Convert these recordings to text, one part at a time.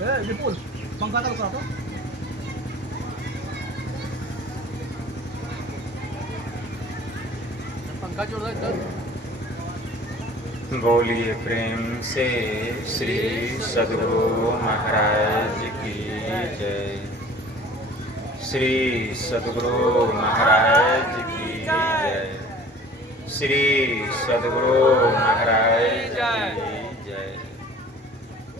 विपुल पंखा चालू करा तो। पंखा जोड़ दो इधर। बोलिए प्रेम से श्री सद्गुरु महाराज की जय। श्री सद्गुरु महाराज की जय। श्री सद्गुरु महाराज की जय।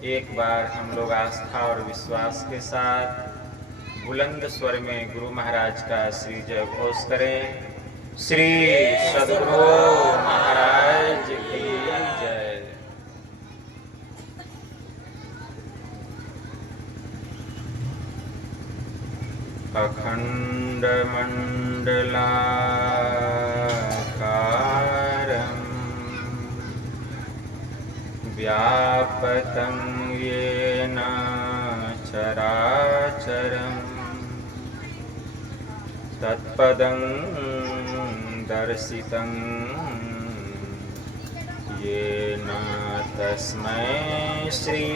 एक बार हम लोग आस्था और विश्वास के साथ बुलंद स्वर में गुरु महाराज का श्री जय घोष करें। श्री सद्गुरु महाराज की जय। अखंड मंडलाकारं व्यापतं येन चराचरं तत्पदं दर्शितं येन तस्मै श्री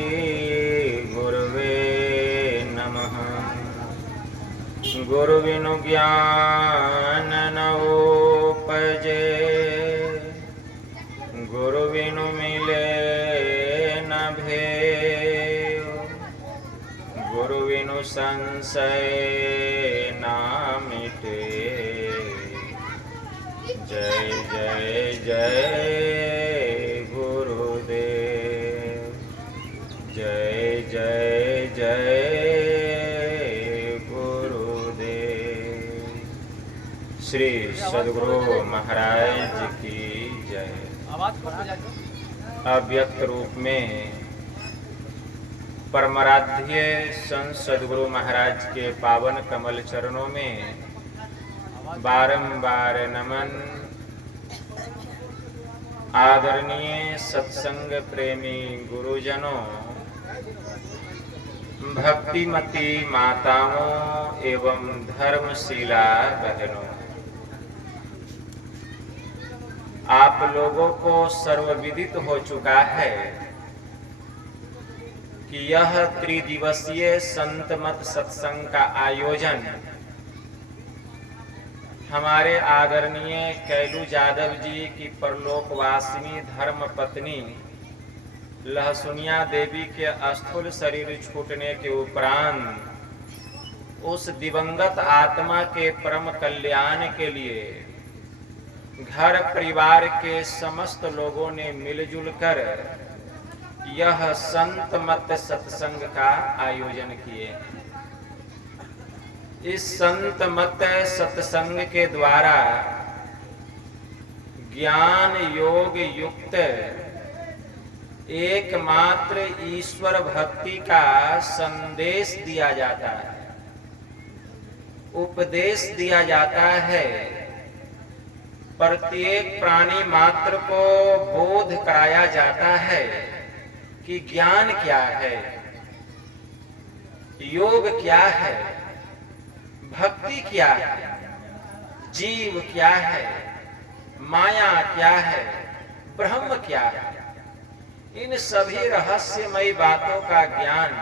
गुरुवे नमः। गुरु बिनु ज्ञान न उपजे, गुरु बिनु मिले न भेय, गुरु बिनु संशय न मिटे। जय जय जय गुरुदेव। जय जय जय श्री सद्गुरु महाराज की जय। अव्यक्त रूप में परमाराध्य संत सद्गुरु महाराज के पावन कमल चरणों में बारंबार नमन। आदरणीय सत्संग प्रेमी गुरुजनों, भक्तिमती माताओं एवं धर्मशीला बहनों, आप लोगों को सर्वविदित हो चुका है कि यह त्रिदिवसीय संत मत सत्संग का आयोजन हमारे आदरणीय कैलू यादव जी की परलोकवासिनी धर्म पत्नी लहसुनिया देवी के अस्थूल शरीर छूटने के उपरांत उस दिवंगत आत्मा के परम कल्याण के लिए घर परिवार के समस्त लोगों ने मिलजुल कर यह संत मत सत्संग का आयोजन किए। इस संत मत सत्संग के द्वारा ज्ञान योग युक्त एकमात्र ईश्वर भक्ति का संदेश दिया जाता है, उपदेश दिया जाता है। प्रत्येक प्राणी मात्र को बोध कराया जाता है कि ज्ञान क्या है, योग क्या है, भक्ति क्या है, जीव क्या है, माया क्या है, ब्रह्म क्या है। इन सभी रहस्यमयी बातों का ज्ञान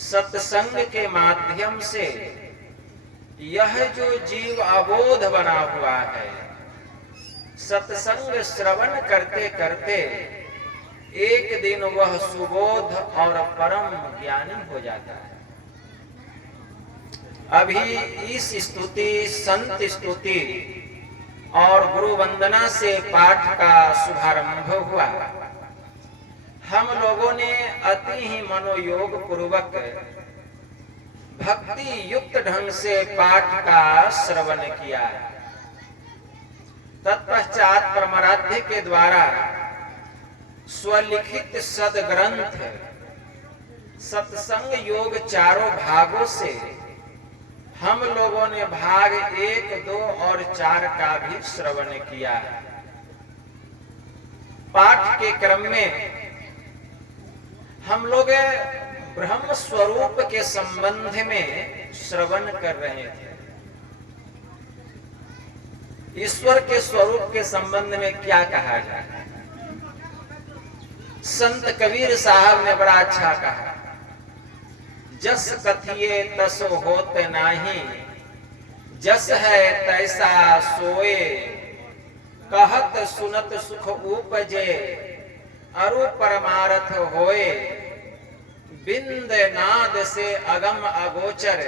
सत्संग के माध्यम से यह जो जीव अबोध बना हुआ है, सत्संग श्रवण करते करते एक दिन वह सुबोध और परम ज्ञानी हो जाता है। अभी इस स्तुति, संत स्तुति और गुरु वंदना से पाठ का शुभारंभ हुआ। हम लोगों ने अति ही मनोयोग पूर्वक भक्ति युक्त ढंग से पाठ का श्रवण किया। तत्पश्चात परमाराध्य के द्वारा स्वलिखित सदग्रंथ सत्संग योग चारों भागों से हम लोगों ने भाग 1, 2 और 4 का भी श्रवण किया। पाठ के क्रम में हम लोग ब्रह्म स्वरूप के संबंध में श्रवण कर रहे थे। ईश्वर के स्वरूप के संबंध में क्या कहा जाए। संत कबीर साहब ने बड़ा अच्छा कहा, जस कथिए तसो होत नाही, जस है तैसा सोए, कहत सुनत सुख उपजे, अरु परमारथ होए, बिंद नाद से अगम अगोचर,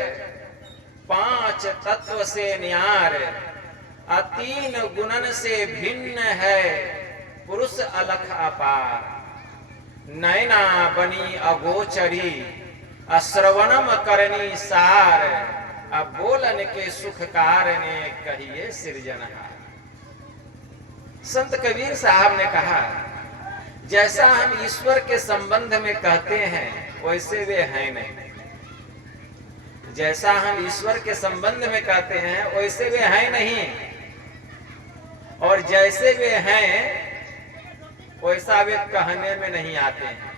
पांच तत्व से न्यार, अतीन गुणन से भिन्न है, पुरुष अलख अपार, नैना बनी अगोचरी, अश्रवणम करनी सार, अब बोलन के सुख कारणे कहिए सृजनहार। संत कबीर साहब ने कहा, जैसा हम ईश्वर के संबंध में कहते हैं वैसे वे हैं नहीं। जैसा हम ईश्वर के संबंध में कहते हैं वैसे वे हैं नहीं, और जैसे वे हैं वैसा वे कहने में नहीं आते हैं।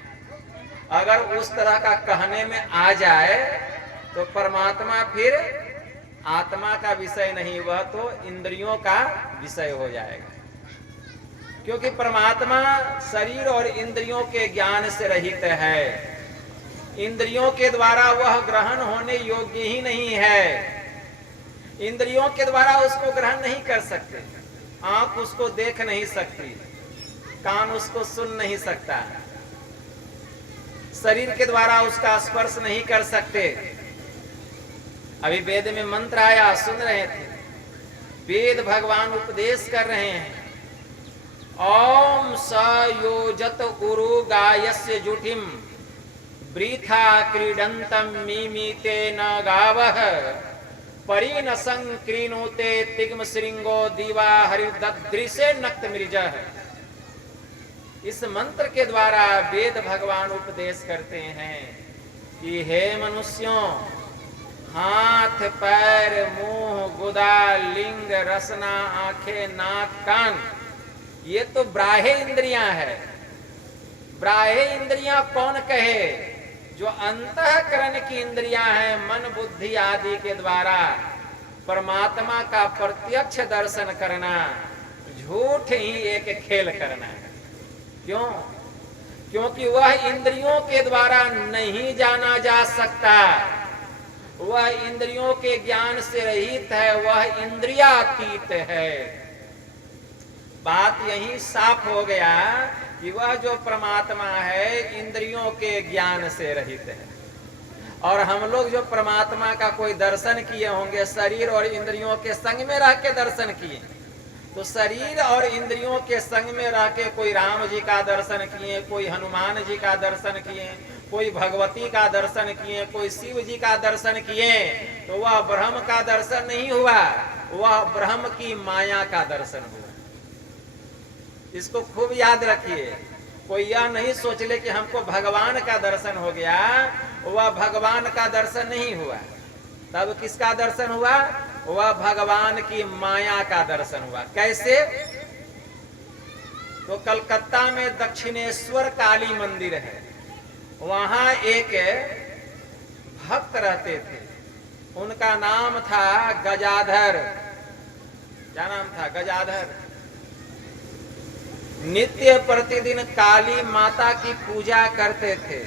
अगर उस तरह का कहने में आ जाए तो परमात्मा फिर आत्मा का विषय नहीं, वह तो इंद्रियों का विषय हो जाएगा। क्योंकि परमात्मा शरीर और इंद्रियों के ज्ञान से रहित है, इंद्रियों के द्वारा वह ग्रहण होने योग्य ही नहीं है, इंद्रियों के द्वारा उसको ग्रहण नहीं कर सकते, आंख उसको देख नहीं सकती, कान उसको सुन नहीं सकता, शरीर के द्वारा उसका स्पर्श नहीं कर सकते। अभी वेद में मंत्र आया, सुन रहे थे, वेद भगवान उपदेश कर रहे हैं, ओम स योजत उरु गायस्य जुटिम, वृथा क्रीडंतम मीमीते न गावः, परिनसं क्रीणोते तिग्म श्रृंगो दीवा हरिदृशे नक्त मृजः। इस मंत्र के द्वारा वेद भगवान उपदेश करते हैं कि हे मनुष्यों, हाथ पैर मुंह गुदा लिंग रसना आंखें नाक कान, ये तो बाह्य इंद्रियां है। बाह्य इंद्रियां कौन कहे? जो अंतःकरण की इंद्रियां हैं, मन बुद्धि आदि के द्वारा परमात्मा का प्रत्यक्ष दर्शन करना झूठ ही एक खेल करना है। क्यों? क्योंकि वह इंद्रियों के द्वारा नहीं जाना जा सकता, वह इंद्रियों के ज्ञान से रहित है, वह इंद्रियातीत है। बात यही साफ हो गया कि वह जो परमात्मा है इंद्रियों के ज्ञान से रहित है। और हम लोग जो परमात्मा का कोई दर्शन किए होंगे, शरीर और इंद्रियों के संग में रह के दर्शन किए, तो शरीर और इंद्रियों के संग में रह के कोई राम जी का दर्शन किए, कोई हनुमान जी का दर्शन किए, कोई भगवती का दर्शन किए, कोई शिव जी का दर्शन किए, तो वह ब्रह्म का दर्शन नहीं हुआ, वह ब्रह्म की माया का दर्शन हुआ। इसको खूब याद रखिए। कोई यह नहीं सोच ले कि हमको भगवान का दर्शन हो गया, वह भगवान का दर्शन नहीं हुआ। तब किसका दर्शन हुआ? वह भगवान की माया का दर्शन हुआ। कैसे? तो कलकत्ता में दक्षिणेश्वर काली मंदिर है, वहां एक भक्त रहते थे, उनका नाम था गजाधर। क्या नाम था? गजाधर। नित्य प्रतिदिन काली माता की पूजा करते थे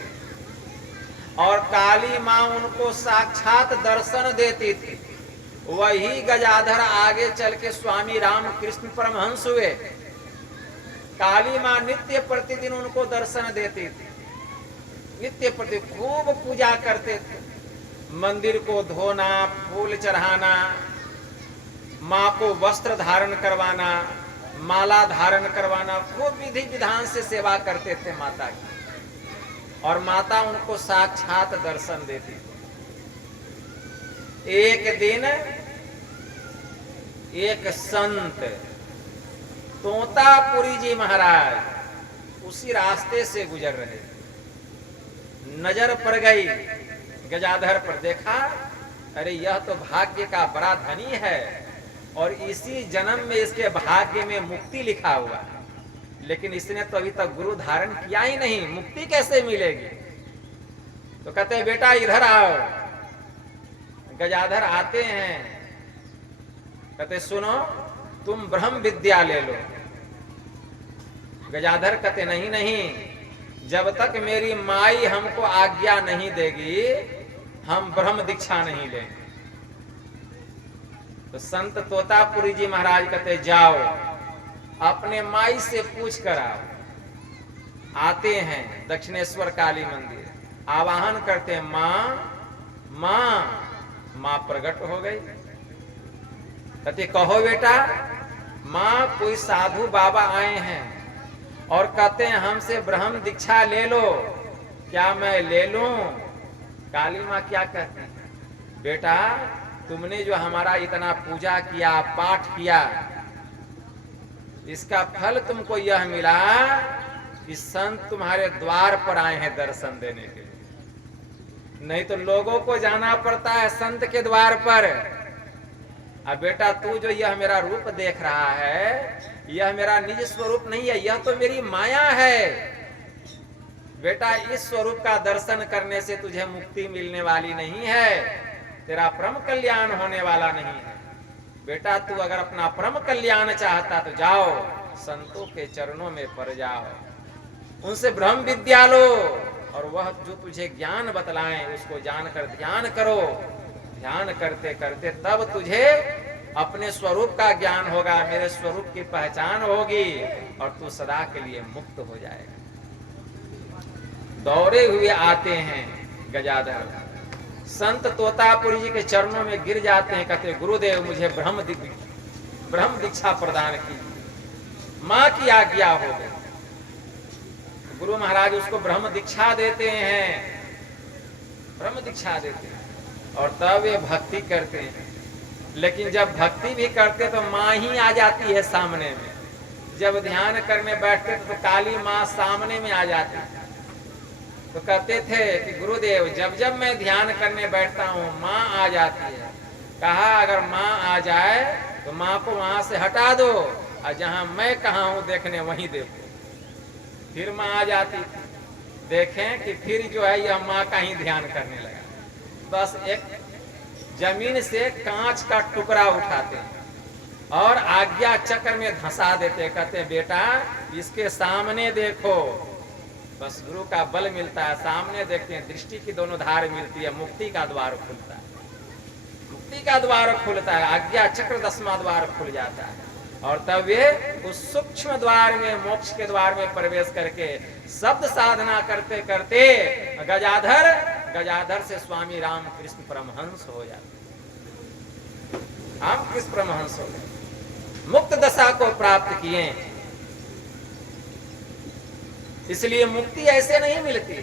और काली माँ उनको साक्षात दर्शन देती थी। वही गजाधर आगे चल के स्वामी रामकृष्ण परमहंस हुए। काली माँ नित्य प्रतिदिन उनको दर्शन देती थी, नित्य प्रतिदिन खूब पूजा करते थे। मंदिर को धोना, फूल चढ़ाना, माँ को वस्त्र धारण करवाना, माला धारण करवाना, खूब विधि विधान से सेवा करते थे माता की, और माता उनको साक्षात दर्शन देती थी। एक दिन एक संत तोतापुरी जी महाराज उसी रास्ते से गुजर रहे, नजर पड़ गई गजाधर पर। देखा, अरे यह तो भाग्य का बड़ा धनी है और इसी जन्म में इसके भाग्य में मुक्ति लिखा हुआ है, लेकिन इसने तो अभी तक गुरु धारण किया ही नहीं, मुक्ति कैसे मिलेगी? तो कहते हैं बेटा इधर आओ। गजाधर आते हैं, कहते सुनो तुम ब्रह्म विद्या ले लो। गजाधर कहते नहीं नहीं, जब तक मेरी माई हमको आज्ञा नहीं देगी हम ब्रह्म दीक्षा नहीं लेंगे। तो संत तोतापुरी जी महाराज कहते जाओ अपने माई से पूछ कर आओ। आते हैं दक्षिणेश्वर काली मंदिर, आवाहन करते हैं माँ माँ, माँ प्रकट हो गई। कहते कहो बेटा। माँ कोई साधु बाबा आए हैं और कहते हैं हमसे ब्रह्म दीक्षा ले लो, क्या मैं ले लूं? काली माँ क्या कहती है, बेटा तुमने जो हमारा इतना पूजा किया पाठ किया, इसका फल तुमको यह मिला कि संत तुम्हारे द्वार पर आए हैं दर्शन देने के लिए। नहीं तो लोगों को जाना पड़ता है संत के द्वार पर। अब बेटा तू जो यह मेरा रूप देख रहा है, यह मेरा निज स्वरूप नहीं है, यह तो मेरी माया है। बेटा इस स्वरूप का दर्शन करने से तुझे मुक्ति मिलने वाली नहीं है, तेरा परम कल्याण होने वाला नहीं है। बेटा तू अगर अपना परम कल्याण चाहता तो जाओ संतों के चरणों में पड़ जाओ, उनसे ब्रह्म विद्या लो, और वह जो तुझे ज्ञान बतलाएं उसको जानकर ध्यान करो। ध्यान करते करते तब तुझे अपने स्वरूप का ज्ञान होगा, मेरे स्वरूप की पहचान होगी और तू सदा के लिए मुक्त हो जाएगा। दौड़े हुए आते हैं गजाधर, संत तोतापुरी जी के चरणों में गिर जाते हैं। कहते गुरुदेव मुझे ब्रह्म दीक्षा प्रदान की, माँ की आज्ञा हो गई। गुरु महाराज उसको ब्रह्म दीक्षा देते हैं, ब्रह्म दीक्षा देते हैं और तब वे भक्ति करते हैं। लेकिन जब भक्ति भी करते तो माँ ही आ जाती है सामने में। जब ध्यान करने बैठते तो काली माँ सामने में आ जाती है। तो कहते थे कि गुरुदेव जब जब मैं ध्यान करने बैठता हूँ माँ आ जाती है। कहा अगर माँ आ जाए तो माँ को वहां से हटा दो और जहां मैं कहा हूं देखने वहीं देखो। फिर माँ आ जाती थी, देखें कि फिर जो है यह माँ का ही ध्यान करने लगा। बस एक जमीन से कांच का टुकड़ा उठाते हैं और आज्ञा चक्र में धंसा देते, कहते हैं बेटा इसके सामने देखो। बस गुरु का बल मिलता है, सामने देखते हैं, दृष्टि की दोनों धार मिलती है, मुक्ति का द्वार खुलता है, मुक्ति का द्वार खुलता है, आज्ञा चक्र 10वां द्वार खुल जाता है। और तब वे उस सूक्ष्म द्वार में मोक्ष के द्वार में प्रवेश करके शब्द साधना करते करते गजाधर से स्वामी रामकृष्ण परमहंस हो जाते, रामकृष्ण परमहंस हो गए, मुक्त दशा को प्राप्त किए। इसलिए मुक्ति ऐसे नहीं मिलती,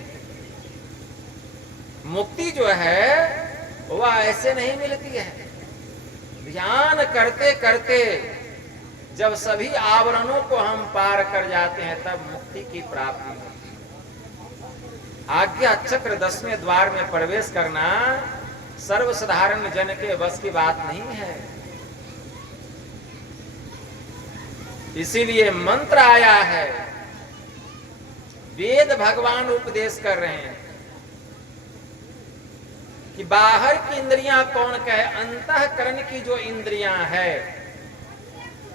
मुक्ति जो है वह ऐसे नहीं मिलती है। ध्यान करते करते जब सभी आवरणों को हम पार कर जाते हैं तब मुक्ति की प्राप्ति होती है। आज्ञा चक्र 10वें द्वार में प्रवेश करना सर्वसाधारण जन के बस की बात नहीं है। इसीलिए मंत्र आया है, वेद भगवान उपदेश कर रहे हैं कि बाहर की इंद्रियां कौन कहे, अंतःकरण की जो इंद्रियां है,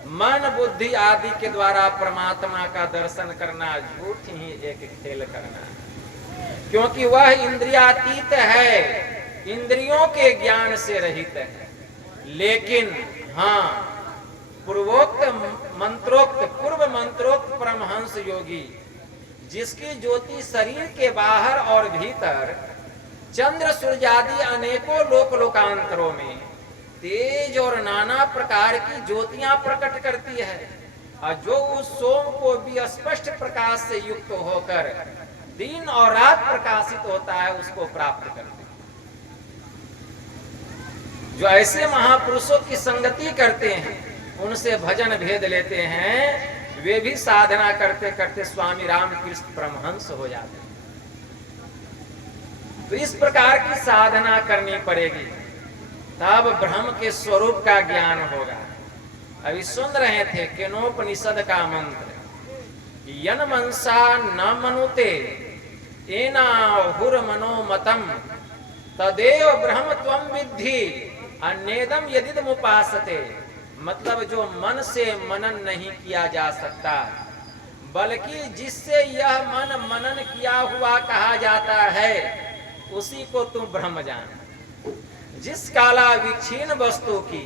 मन बुद्धि आदि के द्वारा परमात्मा का दर्शन करना झूठ ही एक खेल करना है, क्योंकि वह इंद्रियातीत है, इंद्रियों के ज्ञान से रहित है। लेकिन हाँ पूर्व मंत्रोक्त परमहंस योगी जिसकी ज्योति शरीर के बाहर और भीतर चंद्र सूर्यादि अनेकों लोकांतरों में तेज और नाना प्रकार की ज्योतियां प्रकट करती है, और जो उस सोम को भी स्पष्ट प्रकाश से युक्त होकर दिन और रात प्रकाशित होता है उसको प्राप्त करते हैं। जो ऐसे महापुरुषों की संगति करते हैं, उनसे भजन भेद लेते हैं, वे भी साधना करते करते स्वामी रामकृष्ण परमहंस हो जाते हैं। तो इस प्रकार की साधना करनी पड़ेगी, तब ब्रह्म के स्वरूप का ज्ञान होगा। अभी सुन रहे थे केनोपनिषद का मंत्र, यन मनसा न मनुते एनाहुर मनोमतम तदेव ब्रह्म त्वं विद्धि अन्येदम यदिदमुपासते। मतलब जो मन से मनन नहीं किया जा सकता, बल्कि जिससे यह मन मनन किया हुआ कहा जाता है, उसी को तुम ब्रह्म जान। जिस काला विक्षीण वस्तु की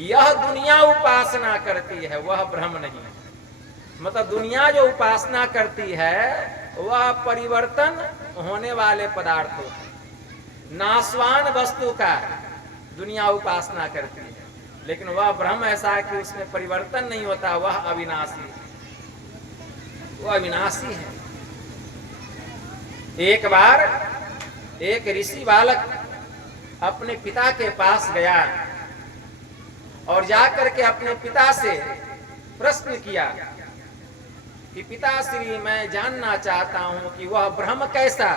यह दुनिया उपासना करती है वह ब्रह्म नहीं है। मतलब दुनिया जो उपासना करती है वह परिवर्तन होने वाले पदार्थों, नाशवान वस्तु का दुनिया उपासना करती है, लेकिन वह ब्रह्म ऐसा है कि उसमें परिवर्तन नहीं होता, वह अविनाशी है, वह अविनाशी है। एक बार एक ऋषि बालक अपने पिता के पास गया और जाकर के अपने पिता से प्रश्न किया कि पिताश्री मैं जानना चाहता हूं कि वह ब्रह्म कैसा,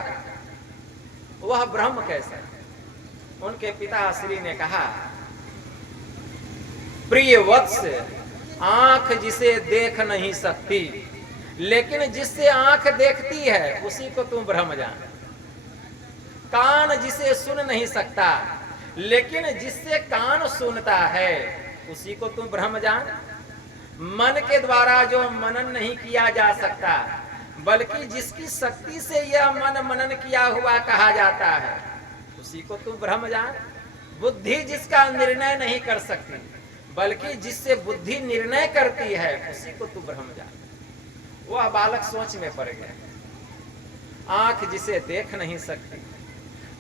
वह ब्रह्म कैसा। उनके पिताश्री ने कहा, प्रिय वत्स, आंख जिसे देख नहीं सकती लेकिन जिससे आंख देखती है उसी को तुम ब्रह्म जान। कान जिसे सुन नहीं सकता लेकिन जिससे कान सुनता है उसी को तुम ब्रह्म जान। मन के द्वारा जो मनन नहीं किया जा सकता बल्कि जिसकी शक्ति से यह मन मनन किया हुआ कहा जाता है उसी को तुम ब्रह्म जान। बुद्धि जिसका निर्णय नहीं कर सकती बल्कि जिससे बुद्धि निर्णय करती है उसी को तू ब्रह्म जान। वह बालक सोच में पड़ गया। आंख जिसे देख नहीं सकती,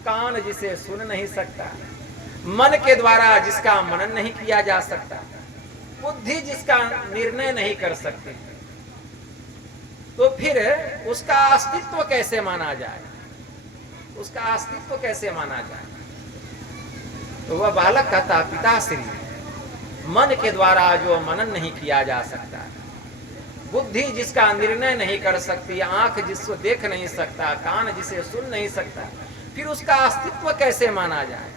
कान जिसे सुन नहीं सकता, मन के द्वारा जिसका मनन नहीं किया जा सकता, बुद्धि जिसका निर्णय नहीं कर सकती, तो फिर उसका अस्तित्व कैसे माना जाए, उसका अस्तित्व कैसे माना जाए। तो वह बालक कहता, पिताश्री, मन के द्वारा जो मनन नहीं किया जा सकता, बुद्धि जिसका निर्णय नहीं कर सकती, आंख जिसको देख नहीं सकता, कान जिसे सुन नहीं सकता, फिर उसका अस्तित्व कैसे माना जाए।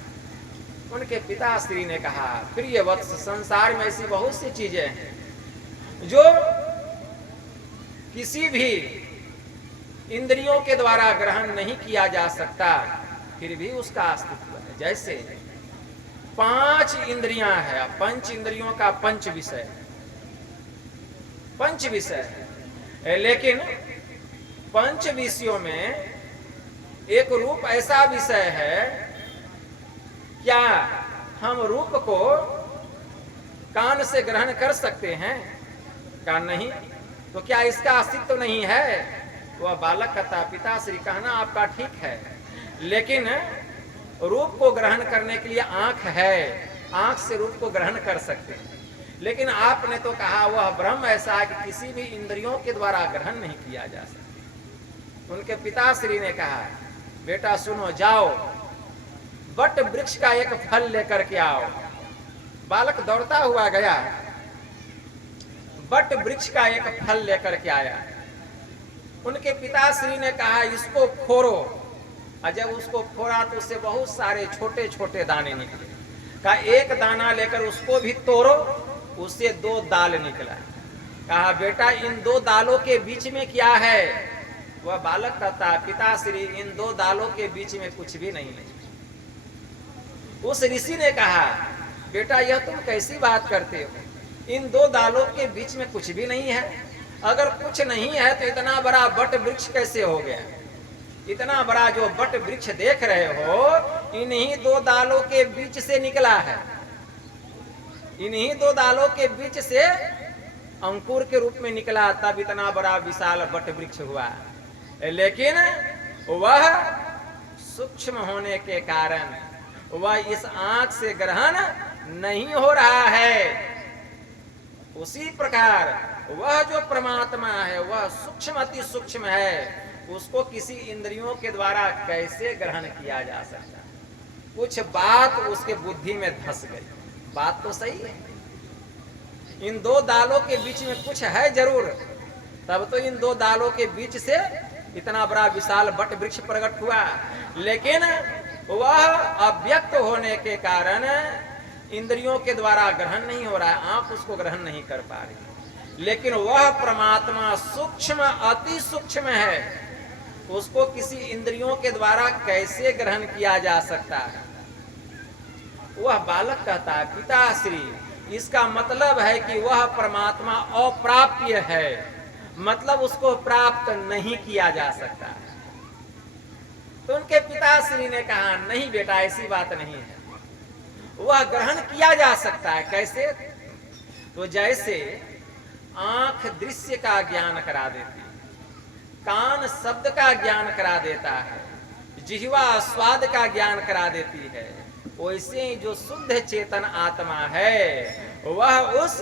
उनके पिताश्री ने कहा, प्रिय वत्स, संसार में ऐसी बहुत सी चीजें हैं जो किसी भी इंद्रियों के द्वारा ग्रहण नहीं किया जा सकता, फिर भी उसका अस्तित्व है। जैसे 5 इंद्रियां है, पंच इंद्रियों का पंच विषय, पंच विषय है, लेकिन पंच विषयों में एक रूप ऐसा विषय है, क्या हम रूप को कान से ग्रहण कर सकते हैं? क्या नहीं? तो क्या इसका अस्तित्व नहीं है? वह बालक कहता, पिताश्री, कहना आपका ठीक है, लेकिन रूप को ग्रहण करने के लिए आंख है, आंख से रूप को ग्रहण कर सकते हैं, लेकिन आपने तो कहा वह ब्रह्म ऐसा है कि किसी भी इंद्रियों के द्वारा ग्रहण नहीं किया जा सकता। उनके पिताश्री ने कहा, बेटा सुनो, जाओ बट वृक्ष का एक फल लेकर के आओ। बालक दौड़ता हुआ गया, बट वृक्ष का एक फल लेकर के आया। उनके पिताश्री ने कहा, इसको फोड़ो। और जब उसको फोड़ा तो उससे बहुत सारे छोटे छोटे दाने निकले। कहा, एक दाना लेकर उसको भी तोड़ो, उससे 2 दाल निकला। कहा, बेटा इन 2 दालों के बीच में क्या है? वह बालक कहता, पिताश्री, इन 2 दालों के बीच में कुछ भी नहीं है। उस ऋषि ने कहा, बेटा यह तुम कैसी बात करते हो? इन 2 दालों के बीच में कुछ भी नहीं है। अगर कुछ नहीं है तो इतना बड़ा बट वृक्ष कैसे हो गया? इतना बड़ा जो बट वृक्ष देख रहे हो, इन्हीं 2 दालों के बीच से निकला है। इन्हीं 2 दालों के बीच से अंकुर के रूप में निकला, तब इतना बड़ा विशाल बट वृक्ष हुआ। लेकिन वह सूक्ष्म होने के कारण वह इस आंख से ग्रहण नहीं हो रहा है। उसी प्रकार वह जो परमात्मा है वह सूक्ष्म अति सूक्ष्म है, उसको किसी इंद्रियों के द्वारा कैसे ग्रहण किया जा सकता? कुछ बात उसके बुद्धि में धस गई। बात तो सही है, इन 2 दालों के बीच में कुछ है जरूर, तब तो इन 2 दालों के बीच से इतना बड़ा विशाल बट वृक्ष प्रकट हुआ। लेकिन वह अव्यक्त होने के कारण इंद्रियों के द्वारा ग्रहण नहीं हो रहा है, आंख उसको ग्रहण नहीं कर पा रही। लेकिन वह परमात्मा सूक्ष्म अति सूक्ष्म है, उसको किसी इंद्रियों के द्वारा कैसे ग्रहण किया जा सकता है? वह बालक कहता है, पिताश्री, इसका मतलब है कि वह परमात्मा अप्राप्य है, मतलब उसको प्राप्त नहीं किया जा सकता है। तो उनके पिताश्री ने कहा नहीं बेटा ऐसी बात नहीं है, वह ग्रहण किया जा सकता है। कैसे? तो जैसे आंख दृश्य का ज्ञान करा देती है, कान शब्द का ज्ञान करा देता है, जिह्वा स्वाद का ज्ञान करा देती है, वैसे ही जो शुद्ध चेतन आत्मा है वह उस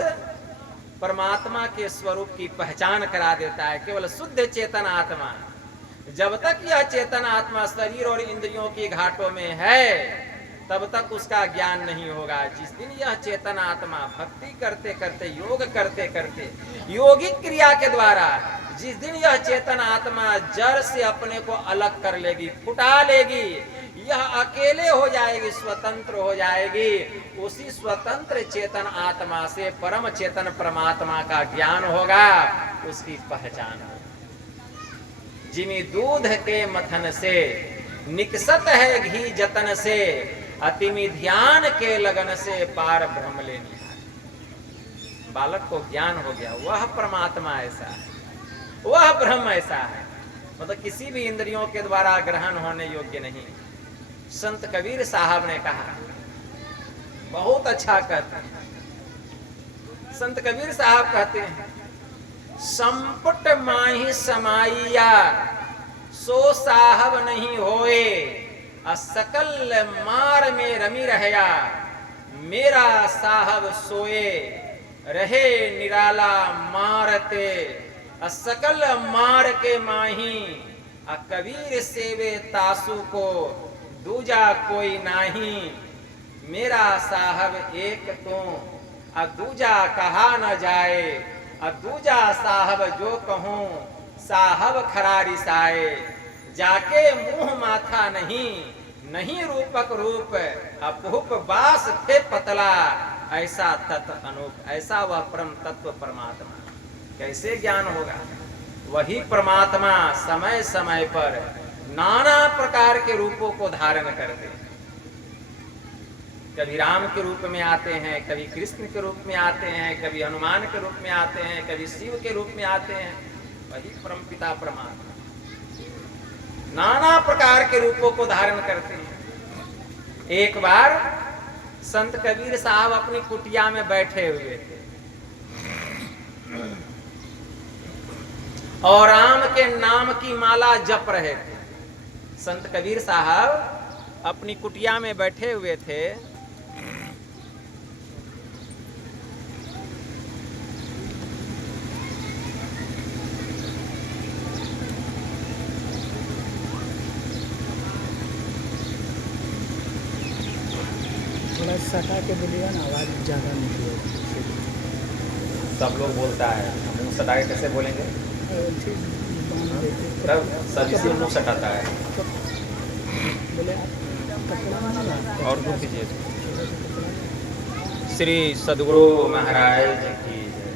परमात्मा के स्वरूप की पहचान करा देता है। केवल शुद्ध चेतन आत्मा, जब तक यह चेतन आत्मा शरीर और इंद्रियों की घाटों में है तब तक उसका ज्ञान नहीं होगा। जिस दिन यह चेतन आत्मा भक्ति करते करते, योग करते करते, योगिक क्रिया के द्वारा जिस दिन यह चेतन आत्मा जड़ से अपने को अलग कर लेगी, फुटा लेगी, यह अकेले हो जाएगी, स्वतंत्र हो जाएगी, उसी स्वतंत्र चेतन आत्मा से परम चेतन परमात्मा का ज्ञान होगा, उसकी पहचान होगी। जिमी दूध के मथन से निकसत है घी जतन से, अतिमि ध्यान के लगन से पार ब्रह्म लेनी। बालक को ज्ञान हो गया, वह परमात्मा ऐसा है, वह ब्रह्म ऐसा है, मतलब किसी भी इंद्रियों के द्वारा ग्रहण होने योग्य नहीं। संत कबीर साहब ने कहा, बहुत अच्छा कहते हैं संत कबीर साहब, कहते हैं संपुट माही समाइया सो साहब नहीं होए, असकल मार में रमी रहया, मेरा साहब सोए रहे निराला मारते, असकल मार के माही कबीर सेवे तासु को दूजा कोई नाही, मेरा साहब एक तो दूजा कहा न जाए, दूजा साहब जो कहूं साहब खरा रिसाए, जाके मुंह माथा नहीं, नहीं रूपक रूप, अपूप बास थे पतला, ऐसा तत्व अनूप, ऐसा वह परम तत्व परमात्मा। कैसे ज्ञान होगा? वही परमात्मा समय समय पर नाना प्रकार के रूपों को धारण करते हैं। कभी राम के रूप में आते हैं, कभी कृष्ण के रूप में आते हैं, कभी हनुमान के रूप में आते हैं, कभी शिव के रूप में आते हैं। वही परमपिता परमात्मा नाना प्रकार के रूपों को धारण करते हैं। एक बार संत कबीर साहब अपनी कुटिया में बैठे हुए थे और राम के नाम की माला जप रहे थे। संत कबीर साहब अपनी कुटिया में बैठे हुए थे, थोड़ा सटा के बोलिएगा ना, आवाज़ ज़्यादा निकलेगी। सब लोग बोलता है, मुंह सटा के कैसे बोलेंगे? तब सभी से मुंह सटाता है। और कुछ कीजिए। श्री सद्गुरु महाराज की जय।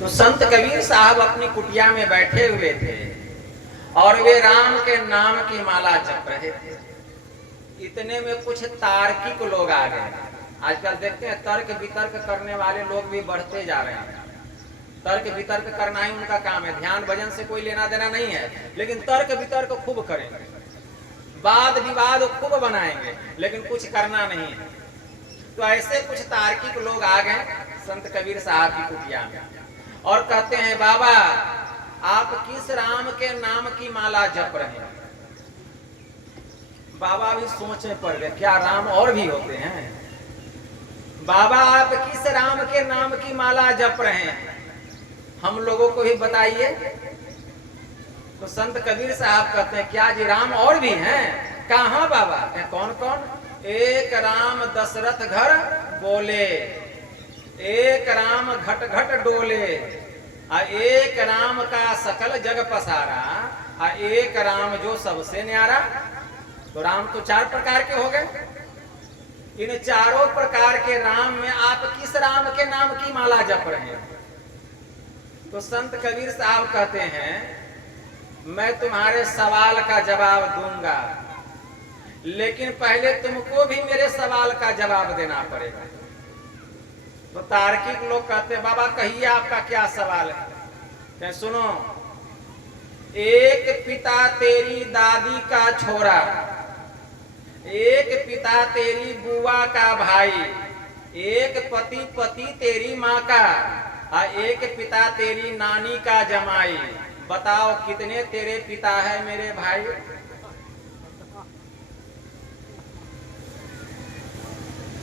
तो संत कबीर साहब अपनी कुटिया में बैठे हुए थे और वे राम के नाम की माला जप रहे थे। इतने में कुछ तार्किक लोग आ गए। आजकल देखते हैं तर्क वितर्क करने वाले लोग भी बढ़ते जा रहे हैं। तर्क वितर्क करना ही उनका काम है, ध्यान भजन से कोई लेना देना नहीं है, लेकिन तर्क वितर्क खूब करेंगे, वाद विवाद खूब बनाएंगे, लेकिन कुछ करना नहीं है। तो ऐसे कुछ तार्किक लोग आ गए संत कबीर साहब की कुटिया में और कहते हैं, बाबा आप किस राम के नाम की माला जप रहे हैं? बाबा भी सोचे पड़ गए, क्या राम और भी होते हैं? बाबा आप किस राम के नाम की माला जप रहे हैं, हम लोगों को भी बताइए। तो संत कबीर साहब कहते हैं, क्या जी राम और भी हैं? कहाँ बाबा? कौन कौन? एक राम दशरथ घर बोले, एक राम घट घट डोले, एक राम का सकल जग पसारा, एक राम जो सबसे न्यारा। तो राम तो 4 प्रकार के हो गए। इन चारों प्रकार के राम में आप किस राम के नाम की माला जप रहे हैं? तो संत कबीर साहब कहते हैं, मैं तुम्हारे सवाल का जवाब दूंगा, लेकिन पहले तुमको भी मेरे सवाल का जवाब देना पड़ेगा। तो तार्किक लोग कहते हैं, बाबा कहिए आपका क्या सवाल है? क्या सुनो, एक पिता तेरी दादी का छोरा, एक पिता तेरी बुआ का भाई, एक पति तेरी माँ का, और एक पिता तेरी नानी का जमाई। बताओ कितने तेरे पिता है मेरे भाई?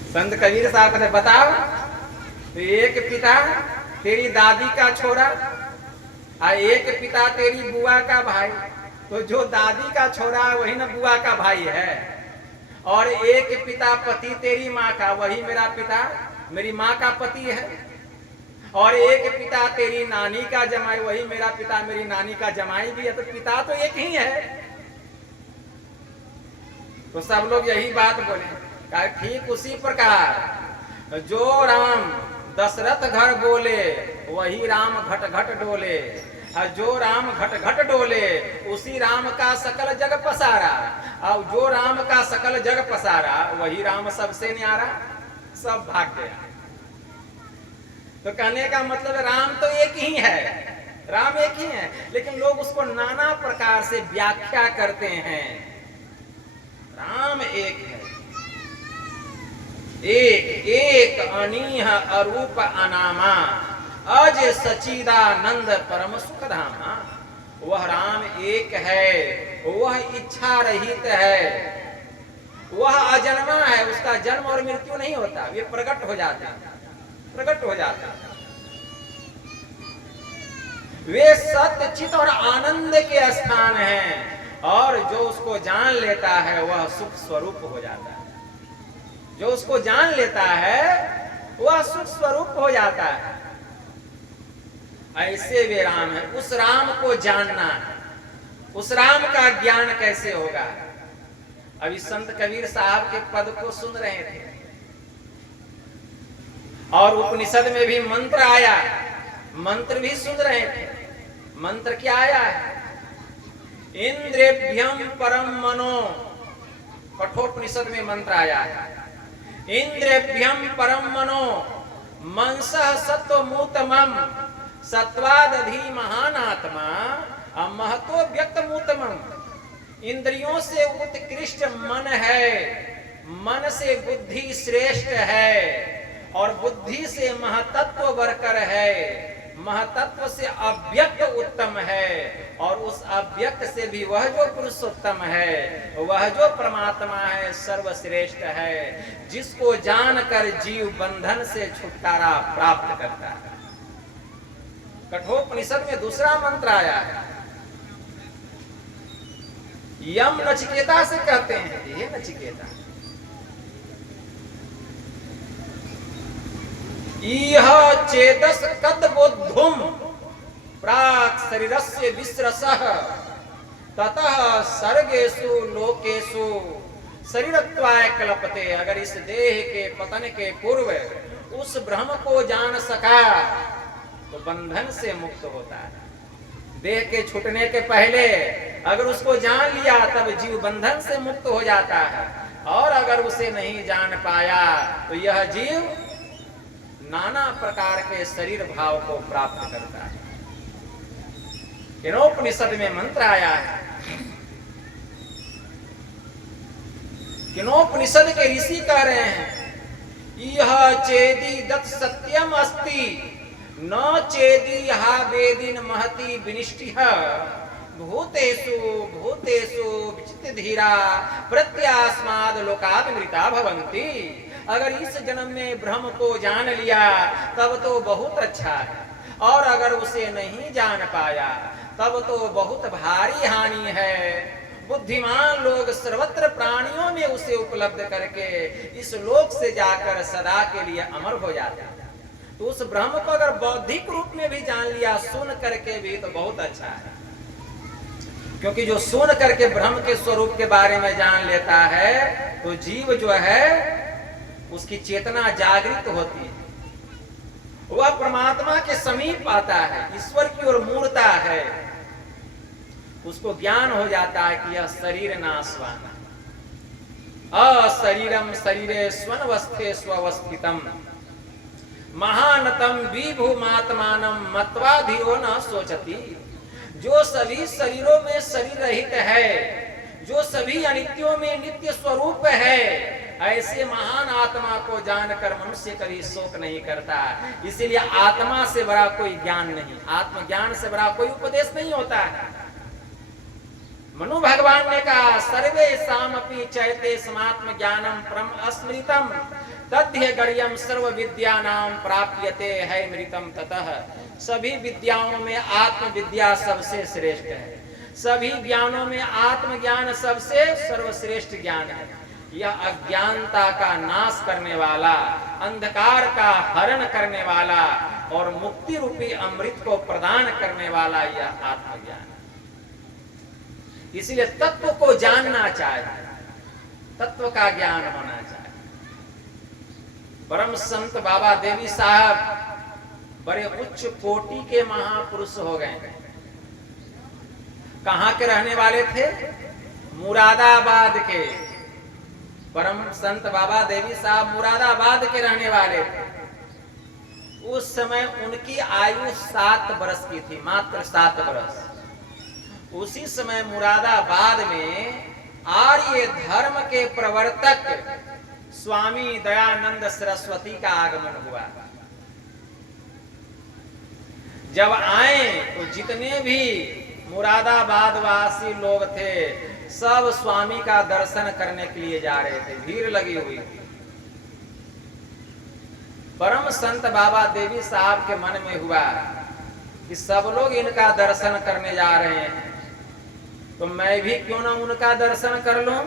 संत कबीर साहब कहते बताओ, तो एक पिता तेरी दादी का छोरा और एक पिता तेरी बुआ का भाई। तो जो दादी का छोरा है वही ना बुआ का भाई है, और एक पिता पति तेरी माँ का, वही मेरा पिता मेरी माँ का पति है, और एक पिता तेरी नानी का जमाई, वही मेरा पिता मेरी नानी का जमाई भी है। तो पिता तो एक ही है। तो सब लोग यही बात बोले। ठीक उसी प्रकार जो राम दशरथ घर बोले वही राम घट घट डोले, और जो राम घट घट डोले उसी राम का सकल जग पसारा, और जो राम का सकल जग पसारा वही राम सबसे न्यारा, सब भाग गया। तो कहने का मतलब राम तो एक ही है, राम एक ही है, लेकिन लोग उसको नाना प्रकार से व्याख्या करते हैं। राम एक है, एक अनीह अरूप अनामा, अज सचिदानंद परम सुखधामा। वह राम एक है, वह इच्छा रहित है, वह अजन्मा है, उसका जन्म और मृत्यु नहीं होता, वे प्रकट हो जाते हैं, प्रकट हो जाते हैं। वे सत्य चित और आनंद के स्थान हैं, और जो उसको जान लेता है वह सुख स्वरूप हो जाता है। जो उसको जान लेता है वह सुख स्वरूप हो जाता है। ऐसे वे राम है। उस राम को जानना है, उस राम का ज्ञान कैसे होगा? अभी संत कबीर साहब के पद को सुन रहे थे, और उपनिषद में भी मंत्र आया, मंत्र भी सुन रहे थे। मंत्र क्या आया है? इंद्रेभ्यम परम मनो, कठोपनिषद में मंत्र आया है। इंद्रेभ्यम परम मनो मनसः सत्वमूतमं सत्वादधि महानात्मा महतो व्यक्तमूतमं। इंद्रियों से उत्कृष्ट मन है, मन से बुद्धि श्रेष्ठ है, और बुद्धि से महतत्व वर्कर है, महतत्व से अव्यक्त उत्तम है, और उस अव्यक्त से भी वह जो पुरुषोत्तम है, वह जो परमात्मा है सर्वश्रेष्ठ है, जिसको जानकर जीव बंधन से छुटकारा प्राप्त करता है। कठोपनिषद में दूसरा मंत्र आया है। यम नचिकेता से कहते हैं, ये नचिकेता इह चेतस कद बोद्धुम प्राक शरीरस्य विस्रसः ततः सर्गेषु लोकेषु शरीरत्वाय कल्पते। अगर इस देह के पतन के पूर्व उस ब्रह्म को जान सका तो बंधन से मुक्त होता है। देह के छूटने के पहले अगर उसको जान लिया तब जीव बंधन से मुक्त हो जाता है, और अगर उसे नहीं जान पाया तो यह जीव नाना प्रकार के शरीर भाव को प्राप्त करता है। किनोपनिषद में मंत्र आया है। किनोपनिषद के ऋषि कह रहे हैं, यह चेदी दत्त सत्यम अस्ति न चेदी हा वेदिन महति विनिष्टिः भूतेषु भूतेषु विचित धीरा प्रत्यास्माद लोकाद मृता भवन्ति। अगर इस जन्म में ब्रह्म को जान लिया तब तो बहुत अच्छा है, और अगर उसे नहीं जान पाया तब तो बहुत भारी हानि है। बुद्धिमान लोग सर्वत्र प्राणियों में उसे उपलब्ध करके इस लोक से जाकर सदा के लिए अमर हो जाते हैं। तो उस ब्रह्म को अगर बौद्धिक रूप में भी जान लिया, सुन करके भी, तो बहुत अच्छा है। क्योंकि जो सुन करके ब्रह्म के स्वरूप के बारे में जान लेता है तो जीव जो है उसकी चेतना जागृत होती है, वह परमात्मा के समीप आता है, ईश्वर की ओर मूर्ता है। उसको ज्ञान हो जाता है कि यह शरीर नाशवान है। अशरीरम शरीरे स्वनवस्थे स्वस्थितम महानतम विभुमात्मानम मत्वा धीरो न सोचती। जो सभी शरीरों में शरीर रहित है, जो सभी अनित्यों में नित्य स्वरूप है, ऐसे महान आत्मा को जानकर मनुष्य कभी शोक नहीं करता। इसीलिए आत्मा से बड़ा कोई ज्ञान नहीं, आत्मज्ञान से बड़ा कोई उपदेश नहीं होता है। मनु भगवान ने कहा सर्वे सामपि चैते समात्म ज्ञानम परम अस्मृतम तद्य गण्यम सर्व विद्यानाम प्राप्यते है मृतम ततः। सभी विद्याओं में आत्म विद्या सबसे श्रेष्ठ है, सभी ज्ञानों में आत्मज्ञान सबसे सर्वश्रेष्ठ ज्ञान है। यह अज्ञानता का नाश करने वाला, अंधकार का हरण करने वाला और मुक्ति रूपी अमृत को प्रदान करने वाला यह आत्मज्ञान है। इसलिए तत्व को जानना चाहिए, तत्व का ज्ञान होना चाहिए। परम संत बाबा देवी साहब बड़े उच्च कोटि के महापुरुष हो गए। कहां के रहने वाले थे? मुरादाबाद के। परम संत बाबा देवी साहब मुरादाबाद के रहने वाले थे। उस समय उनकी आयु 7 वर्ष की थी, मात्र 7 वर्ष। उसी समय मुरादाबाद में आर्य धर्म के प्रवर्तक स्वामी दयानंद सरस्वती का आगमन हुआ। जब आए तो जितने भी मुरादाबाद वासी लोग थे सब स्वामी का दर्शन करने के लिए जा रहे थे, भीड़ लगी हुई थी। परम संत बाबा देवी साहब के मन में हुआ कि सब लोग इनका दर्शन करने जा रहे हैं तो मैं भी क्यों ना उनका दर्शन कर लूं।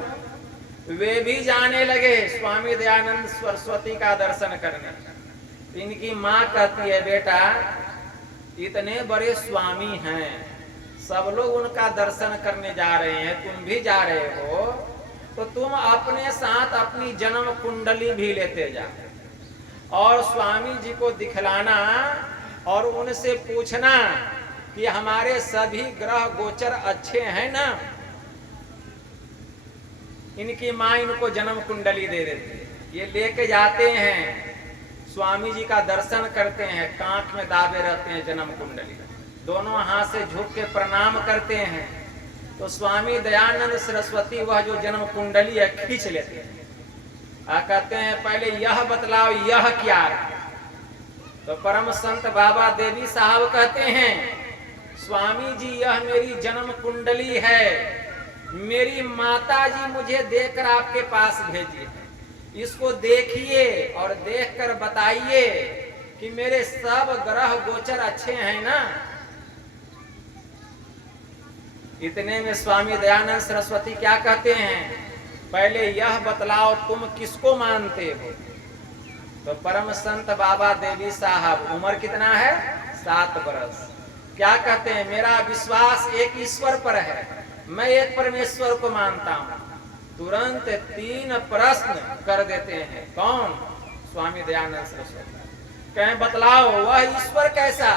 वे भी जाने लगे स्वामी दयानंद सरस्वती का दर्शन करने। इनकी माँ कहती है बेटा इतने बड़े स्वामी हैं, सब लोग उनका दर्शन करने जा रहे हैं, तुम भी जा रहे हो तो तुम अपने साथ अपनी जन्म कुंडली भी लेते जाओ और स्वामी जी को दिखलाना और उनसे पूछना कि हमारे सभी ग्रह गोचर अच्छे हैं ना। इनकी माँ इनको जन्म कुंडली दे देती, ये लेके जाते हैं, स्वामी जी का दर्शन करते हैं, कांख में दाबे रहते हैं जन्म कुंडली, दोनों हाथ से झुक के प्रणाम करते हैं तो स्वामी दयानंद सरस्वती वह जो जन्म कुंडली है खींच लेते हैं। कहते हैं पहले यह बतलाओ यह क्या है। तो परम संत बाबा देवी साहब कहते हैं स्वामी जी यह मेरी जन्म कुंडली है, मेरी माता जी मुझे देकर आपके पास भेजी है, इसको देखिए और देखकर बताइए कि मेरे सब ग्रह गोचर अच्छे हैं ना। इतने में स्वामी दयानंद सरस्वती क्या कहते हैं पहले यह बतलाओ तुम किसको मानते हो। तो परम संत बाबा देवी साहब उम्र कितना है? 7 वर्ष। क्या कहते हैं मेरा विश्वास एक ईश्वर पर है, मैं एक परमेश्वर को मानता हूं। तुरंत 3 प्रश्न कर देते हैं। कौन? स्वामी दयानंद सरस्वती। कहें बतलाओ वह ईश्वर कैसा,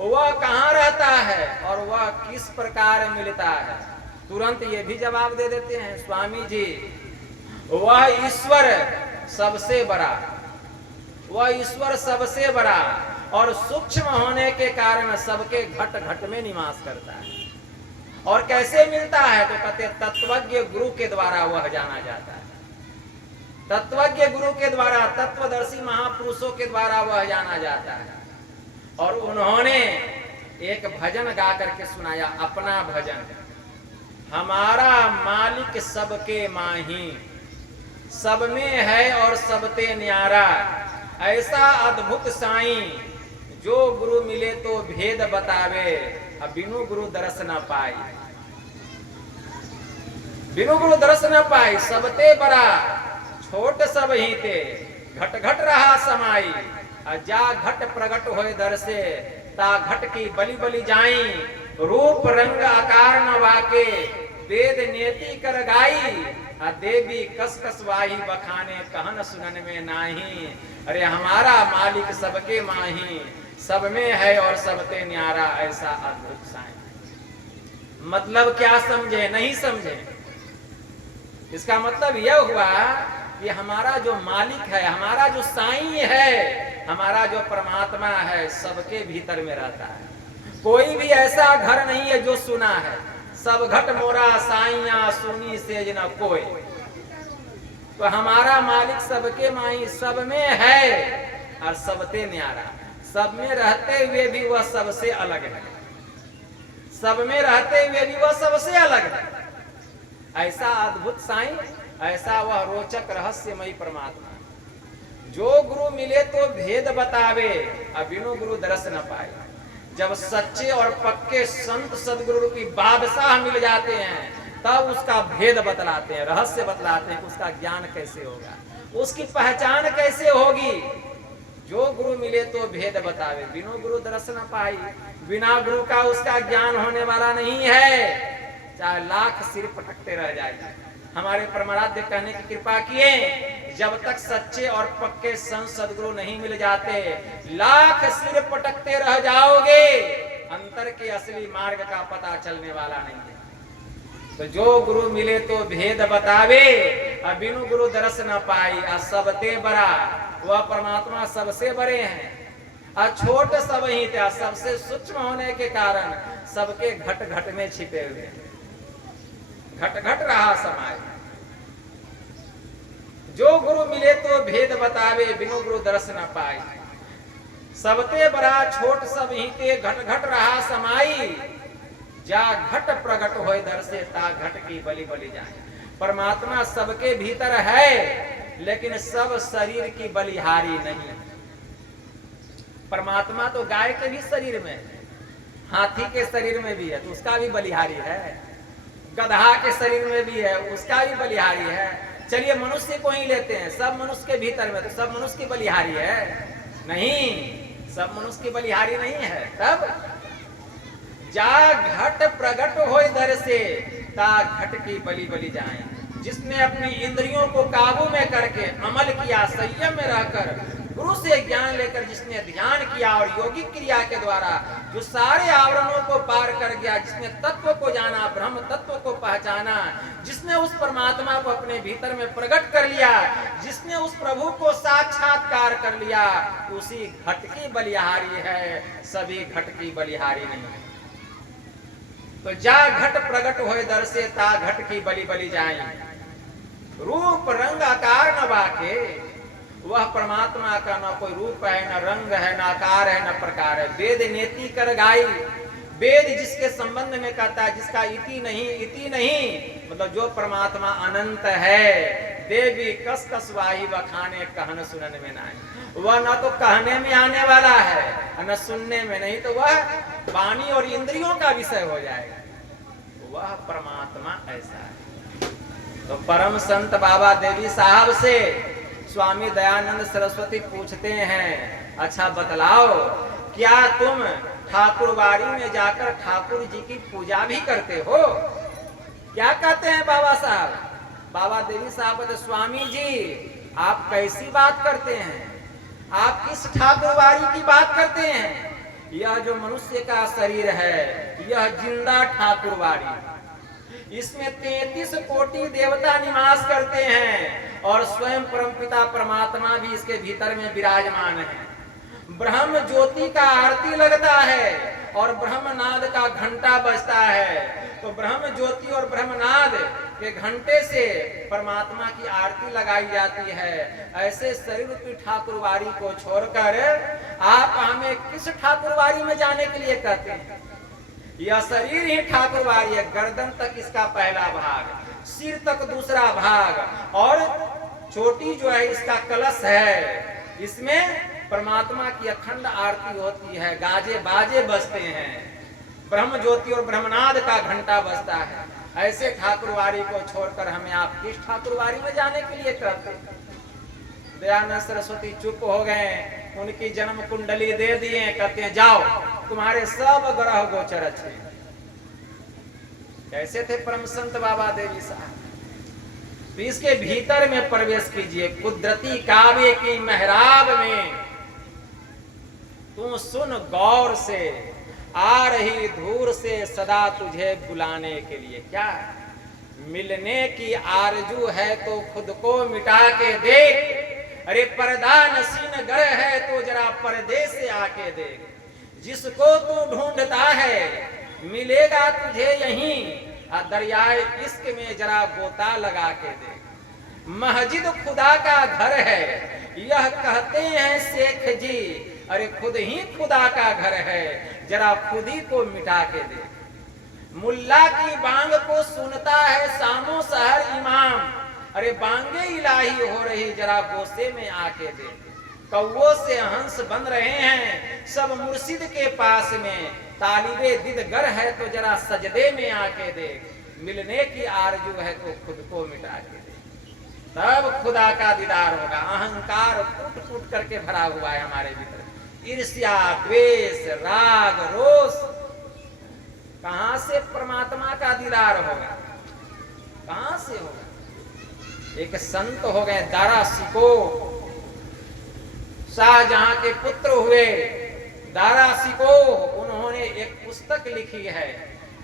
वह कहाँ रहता है और वह किस प्रकार मिलता है। तुरंत ये भी जवाब दे देते हैं स्वामी जी वह ईश्वर सबसे बड़ा, वह ईश्वर सबसे बड़ा और सूक्ष्म होने के कारण सबके घट घट में निवास करता है। और कैसे मिलता है तो कहते तत्वज्ञ गुरु के द्वारा वह जाना जाता है, तत्वज्ञ गुरु के द्वारा, तत्वदर्शी महापुरुषों के द्वारा वह जाना जाता है। और उन्होंने एक भजन गा करके सुनाया, अपना भजन। हमारा मालिक सबके माही, सब में है और सबते न्यारा, ऐसा अद्भुत साईं जो गुरु मिले तो भेद बतावे, अब बिनु गुरु दर्श न पाई, बिनु गुरु दर्श न पाई। सबते बड़ा छोट सब ही ते, घट घट रहा समाई, जा घट प्रगट होए दर से, ता घट की बलि बलि जाई, रूप रंग आकार न वाके, वेद नेति कर गाई, देवी कस कस वाही बखाने, कहन सुनन में नाही। अरे हमारा मालिक सबके माही, सब में है और सबते न्यारा, ऐसा अद्भुत साईं। मतलब क्या समझे? नहीं समझे। इसका मतलब यह हुआ कि हमारा जो मालिक है, हमारा जो साईं है, हमारा जो परमात्मा है सबके भीतर में रहता है। कोई भी ऐसा घर नहीं है जो सुना है। सब घट मोरा साइया सुनी सेज न कोई। तो हमारा मालिक सबके माई सब में है और सबते न्यारा। सब में रहते हुए भी वह सबसे अलग है। सब में रहते हुए भी वह सबसे अलग है। ऐसा अद्भुत साईं, ऐसा वह रोचक रहस्यमयी परमात्मा। जो गुरु मिले तो भेद बतावे, अब बिनु गुरु दरस न पाए। जब सच्चे और पक्के संत सदगुरु रूपी बादशाह मिल जाते हैं तब उसका भेद बतलाते हैं, रहस्य बतलाते हैं, उसका ज्ञान कैसे होगा, उसकी पहचान कैसे होगी। जो गुरु मिले तो भेद बतावे, बिनु गुरु दरस न पाई। बिना गुरु का उसका ज्ञान होने वाला नहीं है, चाहे लाख सिर पटकते रह जाए। हमारे परमाराध्य कहने की कृपा किए, जब तक सच्चे और पक्के संत सदगुरु नहीं मिल जाते, लाख सिर पटकते रह जाओगे, अंतर के असली मार्ग का पता चलने वाला नहीं है। तो जो गुरु मिले तो भेद बतावे, और बिनु गुरु दरस न पाई। और सबते बड़ा, वह परमात्मा सबसे बड़े हैं और छोट सब ही थे। सबसे सूक्ष्म होने के कारण सबके घट घट में छिपे हुए, घट घट रहा समाय। जो गुरु मिले तो भेद बतावे, बिनु गुरु दरस न पाई। सबते बड़ा छोट सब ही ते, घट घट रहा समाई। जा घट प्रगट होय दर से, ता घट की बलि बलि जाए। परमात्मा सबके भीतर है, लेकिन सब शरीर की बलिहारी नहीं। परमात्मा तो गाय के भी शरीर में, हाथी के शरीर में भी है तो उसका भी बलिहारी है, गधा के शरीर में भी है उसका भी बलिहारी है। चलिए मनुष्य को ही लेते हैं, सब मनुष्य के भीतर में, तो सब मनुष्य की बलिहारी है? नहीं, सब मनुष्य की बलिहारी नहीं है। तब जा घट प्रगट होय दर से, ता घट की बलि बलि जाए। जिसने अपनी इंद्रियों को काबू में करके अमल किया, संयम में रहकर गुरु से ज्ञान लेकर जिसने ध्यान किया और योगिक क्रिया के द्वारा जो सारे आवरणों को पार कर गया, जिसने तत्व को जाना, ब्रह्म तत्व को पहचाना, जिसने उस परमात्मा को अपने भीतर में प्रकट कर लिया, जिसने उस प्रभु को साक्षात्कार कर लिया, उसी घट की बलिहारी है, सभी घट की बलिहारी नहीं है। तो जा घट प्रगट होए दर से, ता घट की बलि बलि जाए। रूप रंग आकार न बाके, वह परमात्मा का न कोई रूप है, न रंग है, न आकार है, न प्रकार है। वेद नेति कर गाई, वेद जिसके संबंध में कहता है, जिसका इति नहीं, मतलब जो परमात्मा अनंत है। देवी कस कस वाही बखाने, कहन सुनन में नहीं। वह न तो कहने में आने वाला है न सुनने में, नहीं तो वह वाणी और इंद्रियों का विषय हो जाएगा। वह परमात्मा ऐसा है। तो परम संत बाबा देवी साहब से स्वामी दयानंद सरस्वती पूछते हैं, अच्छा बतलाओ, क्या तुम ठाकुरबाड़ी में जाकर ठाकुर जी की पूजा भी करते हो? क्या कहते हैं बाबा साहब? बाबा देवी साहब कहते, स्वामी जी आप कैसी बात करते हैं? आप किस ठाकुरबाड़ी की बात करते हैं? यह जो मनुष्य का शरीर है, यह जिंदा ठाकुरबाड़ी, इसमें 33 कोटि देवता निवास करते हैं और स्वयं परमपिता परमात्मा भी इसके भीतर में विराजमान है। ब्रह्म ज्योति का आरती लगता है और ब्रह्मनाद का घंटा बजता है। तो ब्रह्म ज्योति और ब्रह्मनाद के घंटे से परमात्मा की आरती लगाई जाती है। ऐसे शरीर रूपी ठाकुरबाड़ी को छोड़कर आप हमें किस ठाकुरबाड़ी में जाने के लिए कहते हैं? यह शरीर ही ठाकुरबाड़ी है। गर्दन तक इसका पहला भाग, सिर तक दूसरा भाग और चोटी जो है इसका कलश है। इसमें परमात्मा की अखंड आरती होती है, गाजे बाजे बजते हैं, ब्रह्म ज्योति और ब्रह्मनाद का घंटा बजता है। ऐसे ठाकुरबाड़ी को छोड़कर हमें आप किस ठाकुरबाड़ी में जाने के लिए कहते? दयानंद सरस्वती चुप हो गए, उनकी जन्म कुंडली दे दिए, कहते हैं जाओ तुम्हारे सब ग्रह गोचर अच्छे। कैसे थे परम संत बाबा देवी साहब? तो इसके भीतर में प्रवेश कीजिए। कुदरती काव्य की मेहराब में तू सुन गौर से, आ रही दूर से सदा तुझे बुलाने के लिए। क्या मिलने की आरजू है तो खुद को मिटा के देख। अरे पर्दा नसीन घर है तो जरा पर्दे से आके देख। जिसको तू ढूंढता है मिलेगा तुझे यहीं, दरियाए इश्क में जरा गोता लगा के दे। मस्जिद खुदा का घर है यह कहते हैं शेख जी, अरे खुद ही खुदा का घर है जरा खुद ही को मिटा के दे। मुल्ला की बांग को सुनता है सामो शहर इमाम, अरे बांगे इलाही हो रही जरा गोसे में आके दे। कौओं से हंस बन रहे हैं सब मुर्शिद के पास में, तालिबे दिदगर है तो जरा सजदे में आके दे। मिलने की आरजू है तो खुद को मिटा के दे, तब खुदा का दीदार होगा। अहंकार टूट टूट करके भरा हुआ है हमारे भीतर, ईर्ष्या द्वेष राग रोष, कहां से परमात्मा का दीदार होगा, कहां से होगा। एक संत हो गए दारा सिको, शाहजहां के पुत्र हुए दारा सिको, उन्होंने एक पुस्तक लिखी है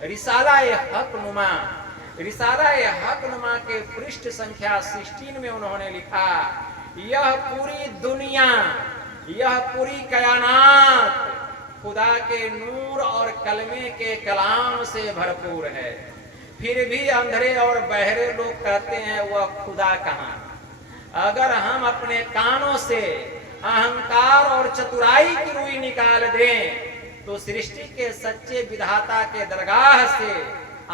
रिसाला-ए हक-नुमा। रिसाला-ए हक-नुमा के पृष्ठ संख्या 16 में उन्होंने लिखा, यह पूरी दुनिया, यह पूरी कायनात खुदा के नूर और कलमे के कलाम से भरपूर है, फिर भी अंधेरे और बहरे लोग कहते हैं वह खुदा कहाँ। अगर हम अपने कानों से अहंकार और चतुराई की रुई निकाल दें तो सृष्टि के सच्चे विधाता के दरगाह से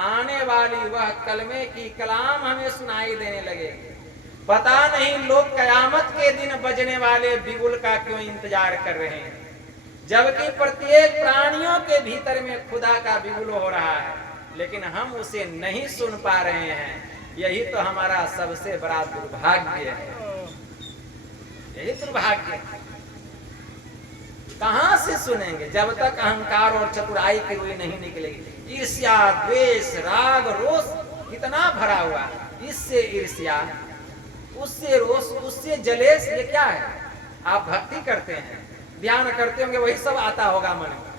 आने वाली वह कलमे की कलाम हमें सुनाई देने लगे। पता नहीं लोग कयामत के दिन बजने वाले बिगुल का क्यों इंतजार कर रहे हैं, जबकि प्रत्येक प्राणियों के भीतर में खुदा का बिगुल हो रहा है, लेकिन हम उसे नहीं सुन पा रहे हैं। यही तो हमारा सबसे बड़ा दुर्भाग्य है, यही दुर्भाग्य है। कहां से सुनेंगे जब तक अहंकार और चतुराई की रुई नहीं निकलेगी। ईर्ष्या द्वेष राग रोष कितना भरा हुआ, इससे ईर्ष्या उससे रोष उससे जलेश, ये क्या है। आप भक्ति करते हैं ध्यान करते होंगे, वही सब आता होगा मन में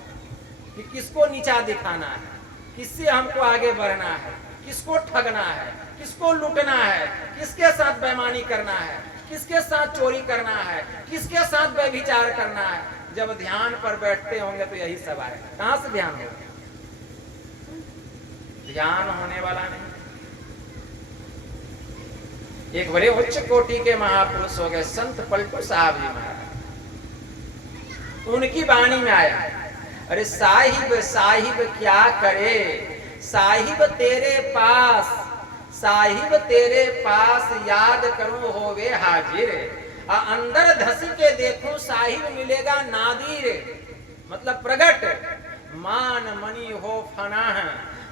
कि किसको नीचा दिखाना है, किससे हमको आगे बढ़ना है, किसको ठगना है, किसको लूटना है, किसके साथ बेईमानी करना है, किसके साथ चोरी करना है, किसके साथ व्यभिचार करना है। जब ध्यान पर बैठते होंगे तो यही सब आएगा। कहां से ध्यान होगा, ध्यान होने वाला नहीं। एक बड़े उच्च कोटि के महापुरुष हो गए संत पलटू साहब जी महाराज, उनकी वाणी में आया, अरे साहिब साहिब क्या करे, साहिब तेरे पास, साहिब तेरे पास याद करूं होवे हाजिर, अंदर धसी के देखूं साहिब मिलेगा नादीर। मतलब प्रगट मान मनी हो फना,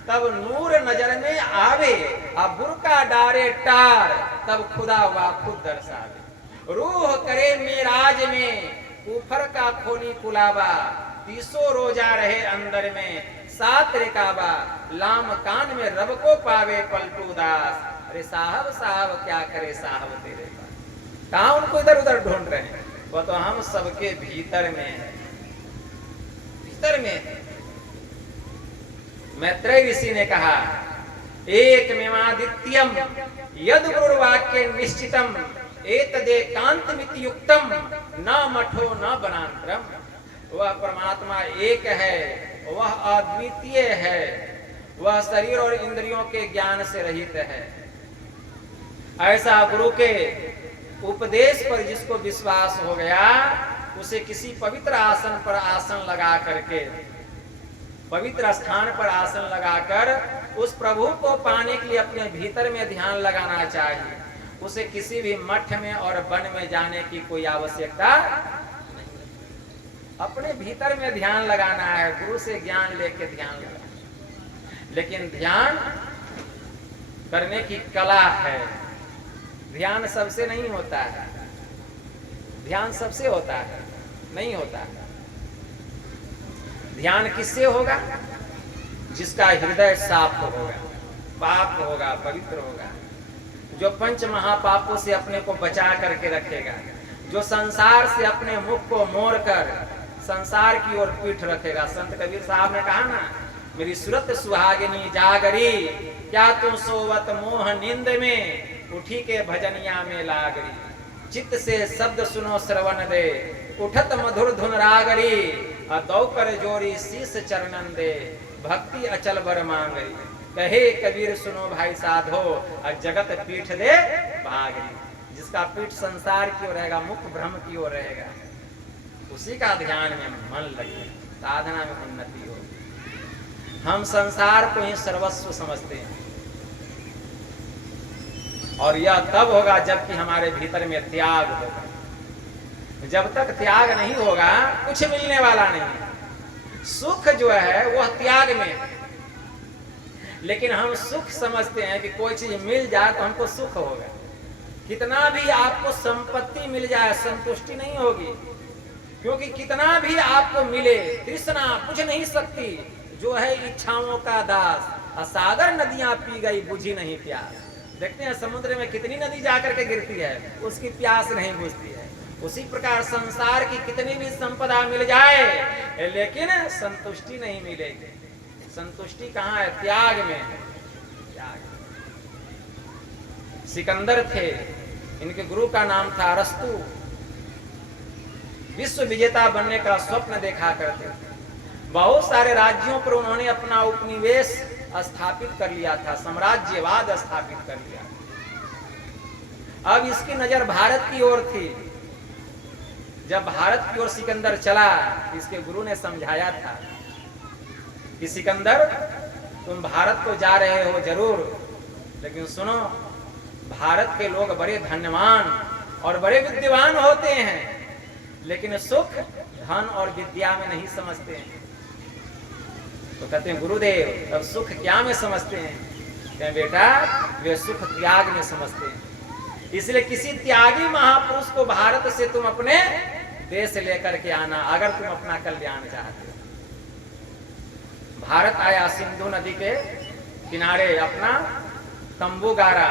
तब नूर नजर में आवे, अब बुरका डारे टार, तब खुदा वा खुद दर्शावे। रूह करे मेराज में ऊपर का खोली कुलाबा, 30 रोजा रहे अंदर में 7 रिकाबा, लाम कान में रब को पावे पलटू दास। अरे साहब साहब क्या करे साहब तेरे पास, कहां उनको इधर उधर ढूंढ रहे हैं, वो तो हम सबके भीतर में है, भीतर में है। मैत्रेय ऋषि ने कहा, एकमेवाद्वितीयम् यद गुरुर्वाक्ये निश्चितम् एतदेकांतमिति युक्तम् न मठो न वनांतरम्। वह परमात्मा एक है, वह अद्वितीय है, वह शरीर और इंद्रियों के ज्ञान से रहित है। ऐसा गुरु के उपदेश पर जिसको विश्वास हो गया, उसे किसी पवित्र आसन पर आसन लगा करके, पवित्र स्थान पर आसन लगाकर उस प्रभु को पाने के लिए अपने भीतर में ध्यान लगाना चाहिए। उसे किसी भी मठ में और वन में जाने की कोई आवश्यकता नहीं, अपने भीतर में ध्यान लगाना है, गुरु से ज्ञान लेके ध्यान लगाना। लेकिन ध्यान करने की कला है, ध्यान सबसे नहीं होता है, ध्यान सबसे होता है नहीं होता है। ध्यान किससे होगा, जिसका हृदय साफ होगा, पाप होगा, पवित्र होगा, जो पंच महापापों से अपने को बचा करके रखेगा, जो संसार से अपने मुख को मोड़ कर संसार की ओर पीठ रखेगा। संत कबीर साहब ने कहा ना, मेरी सुरत सुहागिनी जागरी, क्या तू सोवत मोह नींद में, उठी के भजनिया में लागरी। चित्त से शब्द सुनो श्रवण दे, उठत मधुर धुन रागरी, दौ कर जोरी शीस चरणन दे, भक्ति अचल बर मांगे। कहे कबीर सुनो भाई साधो, जगत पीठ दे भागे। जिसका पीठ संसार की ओर रहेगा, मुख ब्रह्म की ओर रहेगा, उसी का ध्यान में मन लगे, साधना में उन्नति हो। हम संसार को ही सर्वस्व समझते हैं, और यह तब होगा जबकि हमारे भीतर में त्याग होगा। जब तक त्याग नहीं होगा कुछ मिलने वाला नहीं। सुख जो है वह त्याग में है, लेकिन हम सुख समझते हैं कि कोई चीज मिल जाए तो हमको सुख होगा। कितना भी आपको संपत्ति मिल जाए संतुष्टि नहीं होगी, क्योंकि कितना भी आपको मिले तृष्णा बुझ नहीं सकती। जो है इच्छाओं का दास, असागर नदियां पी गई बुझी नहीं प्यास। देखते हैं समुद्र में कितनी नदी जाकर के गिरती है, उसकी प्यास नहीं बुझती है। उसी प्रकार संसार की कितनी भी संपदा मिल जाए लेकिन संतुष्टि नहीं मिलेगी। संतुष्टि कहाँ है? त्याग में है। त्याग। सिकंदर थे, इनके गुरु का नाम था अरस्तु। विश्व विजेता बनने का स्वप्न देखा करते थे। बहुत सारे राज्यों पर उन्होंने अपना उपनिवेश स्थापित कर लिया था, साम्राज्यवाद स्थापित कर लिया। अब इसकी नजर भारत की ओर थी। जब भारत की ओर सिकंदर चला, इसके गुरु ने समझाया था कि सिकंदर तुम भारत को जा रहे हो जरूर, लेकिन सुनो, भारत के लोग बड़े धन्यवान और बड़े विद्वान होते हैं, लेकिन सुख धन और विद्या में नहीं समझते हैं। तो कहते हैं गुरुदेव अब सुख क्या में समझते हैं? कहते बेटा वे सुख त्याग में समझते हैं। इसलिए किसी त्यागी महापुरुष को भारत से तुम अपने देश लेकर के आना, अगर तुम अपना कल्याण चाहते हो। भारत आया, सिंधु नदी के किनारे अपना तंबू गाड़ा।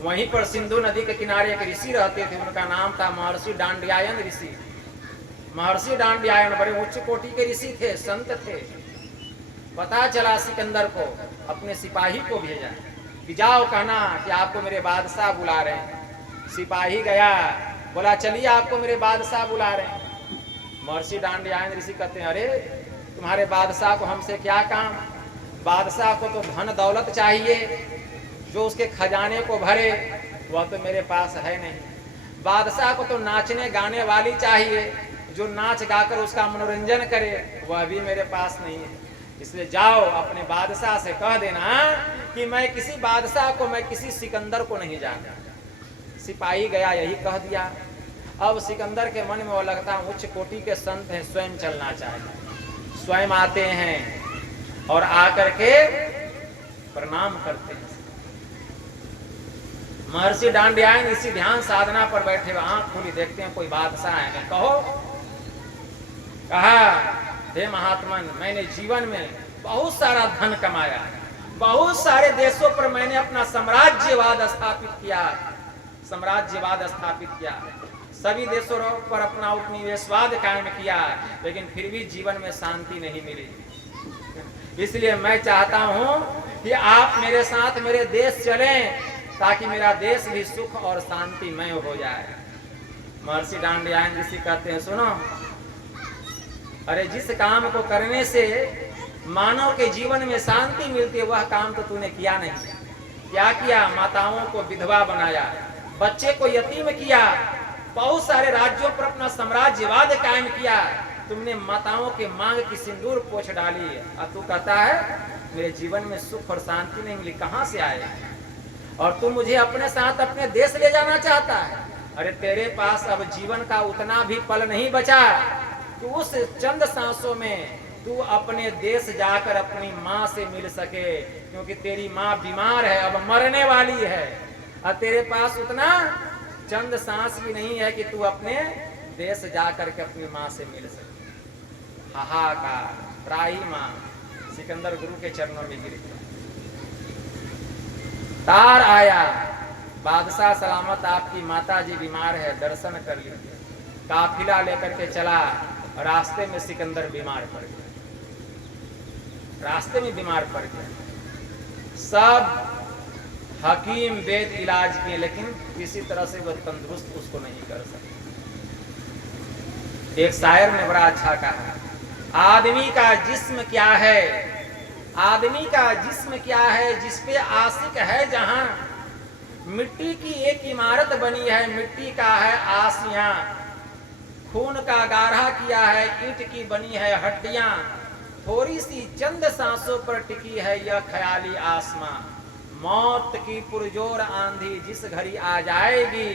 वहीं पर सिंधु नदी के किनारे एक ऋषि रहते थे, उनका नाम था महर्षि डांडियायन ऋषि। महर्षि डांडियायन बड़े उच्च कोटि के ऋषि थे, संत थे। पता चला सिकंदर को, अपने सिपाही को भेजा कि जाओ कहना कि आपको मेरे बादशाह बुला रहे हैं। सिपाही गया, बोला चलिए आपको मेरे बादशाह बुला रहे हैं। महर्षि डांडियायन ऋषि कहते हैं अरे तुम्हारे बादशाह को हमसे क्या काम? बादशाह को तो धन दौलत चाहिए, जो उसके खजाने को भरे, वह तो मेरे पास है नहीं। बादशाह को तो नाचने गाने वाली चाहिए, जो नाच गाकर उसका मनोरंजन करे, वह भी मेरे पास नहीं है। इसलिए जाओ अपने बादशाह से कह देना कि मैं किसी बादशाह को, मैं किसी सिकंदर को नहीं जानता। सिपाही गया, यही कह दिया। अब सिकंदर के मन में वो लगता उच्च कोटि के संत हैं, स्वयं चलना चाहिए। स्वयं आते हैं और आकर के प्रणाम करते हैं। महर्षि डांडियायन इसी ध्यान साधना पर बैठे हुए, आंख खोली, देखते हैं कोई बादशाह है। कहो, कहा हे महात्मन, मैंने जीवन में बहुत सारा धन कमाया, बहुत सारे देशों पर मैंने अपना साम्राज्यवाद स्थापित किया, सभी देशों पर अपना उपनिवेशवाद कायम किया, लेकिन फिर भी जीवन में शांति नहीं मिली। इसलिए मैं चाहता हूं कि आप मेरे साथ मेरे देश चलें, ताकि मेरा देश भी सुख और शांतिमय हो जाए। महर्षि डांडियायन ऋषि कहते हैं सुनो, अरे जिस काम को करने से मानव के जीवन में शांति मिलती है, वह काम तो तूने किया नहीं। क्या किया? माताओं को विधवा बनाया, बच्चे को यतीम किया, बहुत सारे राज्यों पर अपना साम्राज्यवाद कायम किया। तुमने माताओं के मांग की सिंदूर पोछ डाली, और तू कहता है मेरे जीवन में सुख और शांति नहीं मिली। कहां से आए? और तू मुझे अपने साथ अपने देश ले जाना चाहता है। अरे तेरे पास अब जीवन का उतना भी पल नहीं बचा, तू उस चंद सांसों में तू अपने देश जाकर अपनी माँ से मिल सके, क्योंकि तेरी माँ बीमार है, अब मरने वाली है, और तेरे पास उतना चंद सांस भी नहीं है कि तू अपने देश जाकर के अपनी माँ से मिल सके। हाहाकार, त्राही माँ सिकंदर गुरु के चरणों में गिर गया। तार आया, बादशाह सलामत, आपकी माता जी बीमार है, दर्शन कर लीजिए। काफिला लेकर के चला, रास्ते में सिकंदर बीमार पड़ गया, रास्ते में बीमार पड़ गया। सब हकीम वेद इलाज किए, लेकिन किसी तरह से वह तंदुरुस्त उसको नहीं कर सके। एक शायर ने बड़ा अच्छा कहा, आदमी का जिस्म क्या है, आदमी का जिस्म क्या है जिसपे आशिक है जहां, मिट्टी की एक इमारत बनी है, मिट्टी का है आसियां, खून का गाढ़ा किया है, ईंट की बनी है हड्डियां, थोड़ी सी चंद सांसों पर टिकी है यह ख्याली आसमां, मौत की पुरजोर आंधी जिस घड़ी आ जाएगी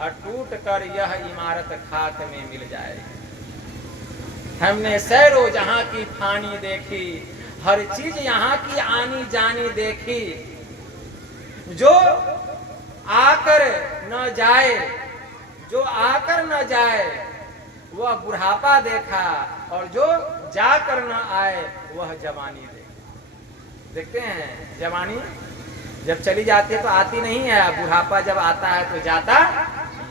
और टूट कर यह इमारत खाक में मिल जाएगी। हमने सैरो जहां की फानी देखी, हर चीज यहाँ की आनी जानी देखी, जो आकर न जाए, जो आकर न जाए वह बुढ़ापा देखा, और जो जाकर न आए वह जवानी देखते हैं। जवानी जब चली जाती है तो आती नहीं है, बुढ़ापा जब आता है तो जाता,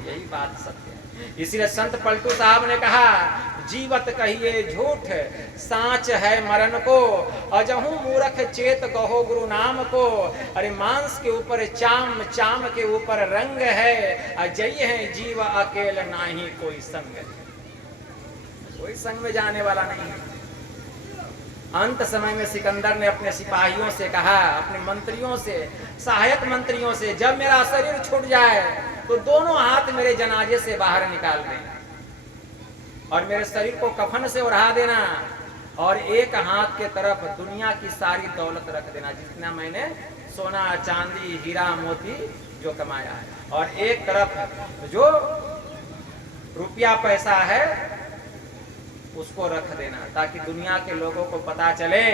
यही बात सत्य है। इसीलिए संत पलटू साहब ने कहा, जीवत कहिए झूठ सांच है मरण को, अजहू मूर्ख चेत कहो गुरु नाम को, अरे मांस के ऊपर चाम, चाम के ऊपर रंग है, अजय है जीव अकेल नाही कोई संग, कोई संग में जाने वाला नहीं है। अंत समय में सिकंदर ने अपने सिपाहियों से कहा, अपने मंत्रियों से, सहायक मंत्रियों से, जब मेरा शरीर छूट जाए तो दोनों हाथ मेरे जनाजे से बाहर निकाल देना और मेरे शरीर को कफन से ओढ़ा देना, और एक हाथ के तरफ दुनिया की सारी दौलत रख देना, जितना मैंने सोना चांदी हीरा मोती जो कमाया है, और एक तरफ जो रुपया पैसा है उसको रख देना, ताकि दुनिया के लोगों को पता चले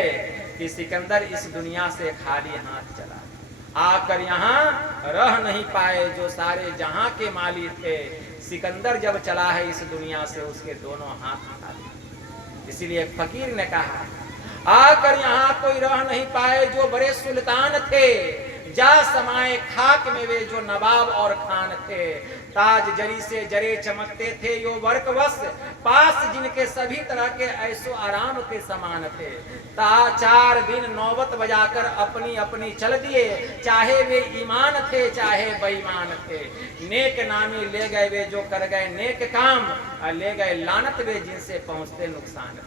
कि सिकंदर इस दुनिया से खाली हाथ चला, आकर यहाँ रह नहीं पाए जो सारे जहां के मालिक थे, सिकंदर जब चला है इस दुनिया से उसके दोनों हाथ खाली। इसीलिए फकीर ने कहा, आकर यहाँ कोई रह नहीं पाए जो बड़े सुल्तान थे, जा समाए खाक में वे जो नवाब और खान थे, ताज जरी से जरे चमकते थे यो वर्क वश, पास जिनके सभी तरह के ऐसो आराम के समान थे, ता 4 दिन नौबत बजाकर अपनी अपनी चल दिए, चाहे वे ईमान थे चाहे बेईमान थे, नेक नामी ले गए वे जो कर गए नेक काम, और ले गए लानत वे जिनसे पहुंचते नुकसान।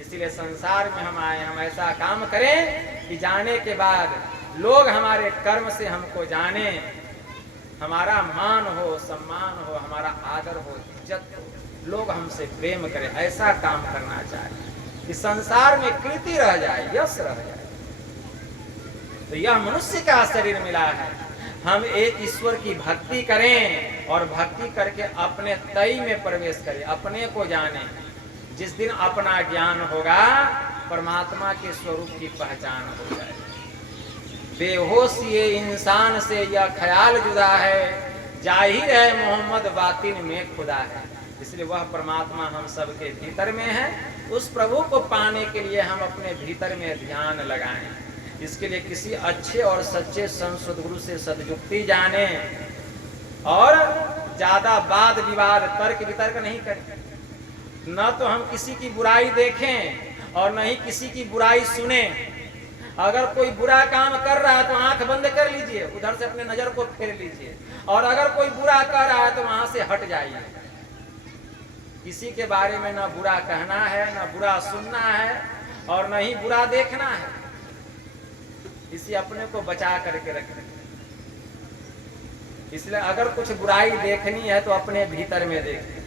इसीलिए संसार में हम आए, हम ऐसा काम करें कि जाने के बाद लोग हमारे कर्म से हमको जाने, हमारा मान हो, सम्मान हो, हमारा आदर हो, इज्जत हो, लोग हमसे प्रेम करें, ऐसा काम करना चाहिए कि संसार में कीर्ति रह जाए, यश रह जाए। तो यह मनुष्य का शरीर मिला है, हम एक ईश्वर की भक्ति करें और भक्ति करके अपने तई में प्रवेश करें, अपने को जाने। जिस दिन अपना ज्ञान होगा परमात्मा के स्वरूप की पहचान हो जाएगी। बेहोश ये इंसान से यह ख्याल जुदा है, जाहिर है मोहम्मद बातिन में खुदा है। इसलिए वह परमात्मा हम सबके भीतर में है, उस प्रभु को पाने के लिए हम अपने भीतर में ध्यान लगाएं। इसके लिए किसी अच्छे और सच्चे संत गुरु से सदयुक्ति जाने और ज्यादा वाद विवाद तर्क वितर्क नहीं करें। न तो हम किसी की बुराई देखें और न ही किसी की बुराई सुने। अगर कोई बुरा काम कर रहा है तो आंख बंद कर लीजिए, उधर से अपने नजर को फेर लीजिए, और अगर कोई बुरा कर रहा है तो वहां से हट जाइए। किसी के बारे में न बुरा कहना है, न बुरा सुनना है, और न ही बुरा देखना है। इसी अपने को बचा करके रखें। इसलिए अगर कुछ बुराई देखनी है तो अपने भीतर में देखिए,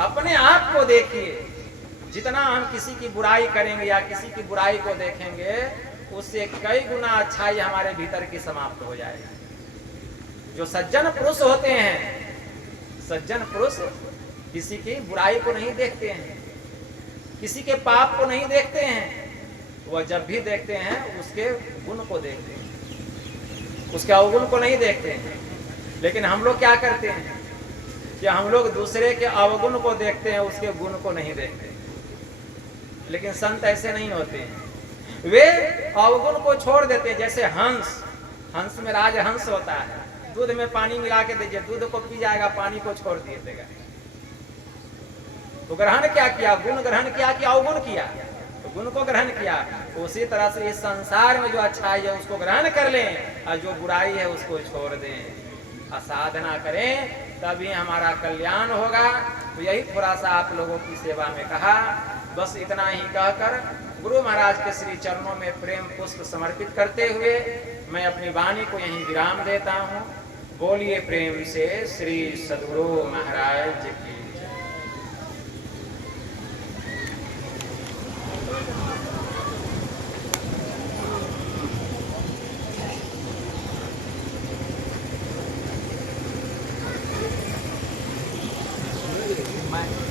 अपने आप को देखिए। जितना हम किसी की बुराई करेंगे या किसी की बुराई को देखेंगे, उससे कई गुना अच्छाई हमारे भीतर की समाप्त हो जाएगी। जो सज्जन पुरुष होते हैं, सज्जन पुरुष किसी की बुराई को नहीं देखते हैं, किसी के पाप को नहीं देखते हैं। वह जब भी देखते हैं उसके गुण को देखते हैं, उसके अवगुण को नहीं देखते हैं। लेकिन हम लोग क्या करते हैं कि हम लोग दूसरे के अवगुण को देखते हैं, उसके गुण को नहीं देखते। लेकिन संत ऐसे नहीं होते हैं, वे अवगुण को छोड़ देते हैं। जैसे हंस, हंस में राजहंस होता है, दूध में पानी मिला के दीजिए, दूध को पी जाएगा, पानी को छोड़ दिए देगा। तो ग्रहण क्या किया? गुण ग्रहण किया कि अवगुण किया? तो गुण को ग्रहण किया। उसी तरह से इस संसार में जो अच्छाई है उसको ग्रहण कर लें और जो बुराई है उसको छोड़ दें। साधना करें तभी हमारा कल्याण होगा। तो यही थोड़ा सा आप लोगों की सेवा में कहा। बस इतना ही कहकर गुरु महाराज के श्री चरणों में प्रेम पुष्प समर्पित करते हुए मैं अपनी वाणी को यहीं विराम देता हूँ। बोलिए प्रेम से श्री सद्गुरु महाराज की।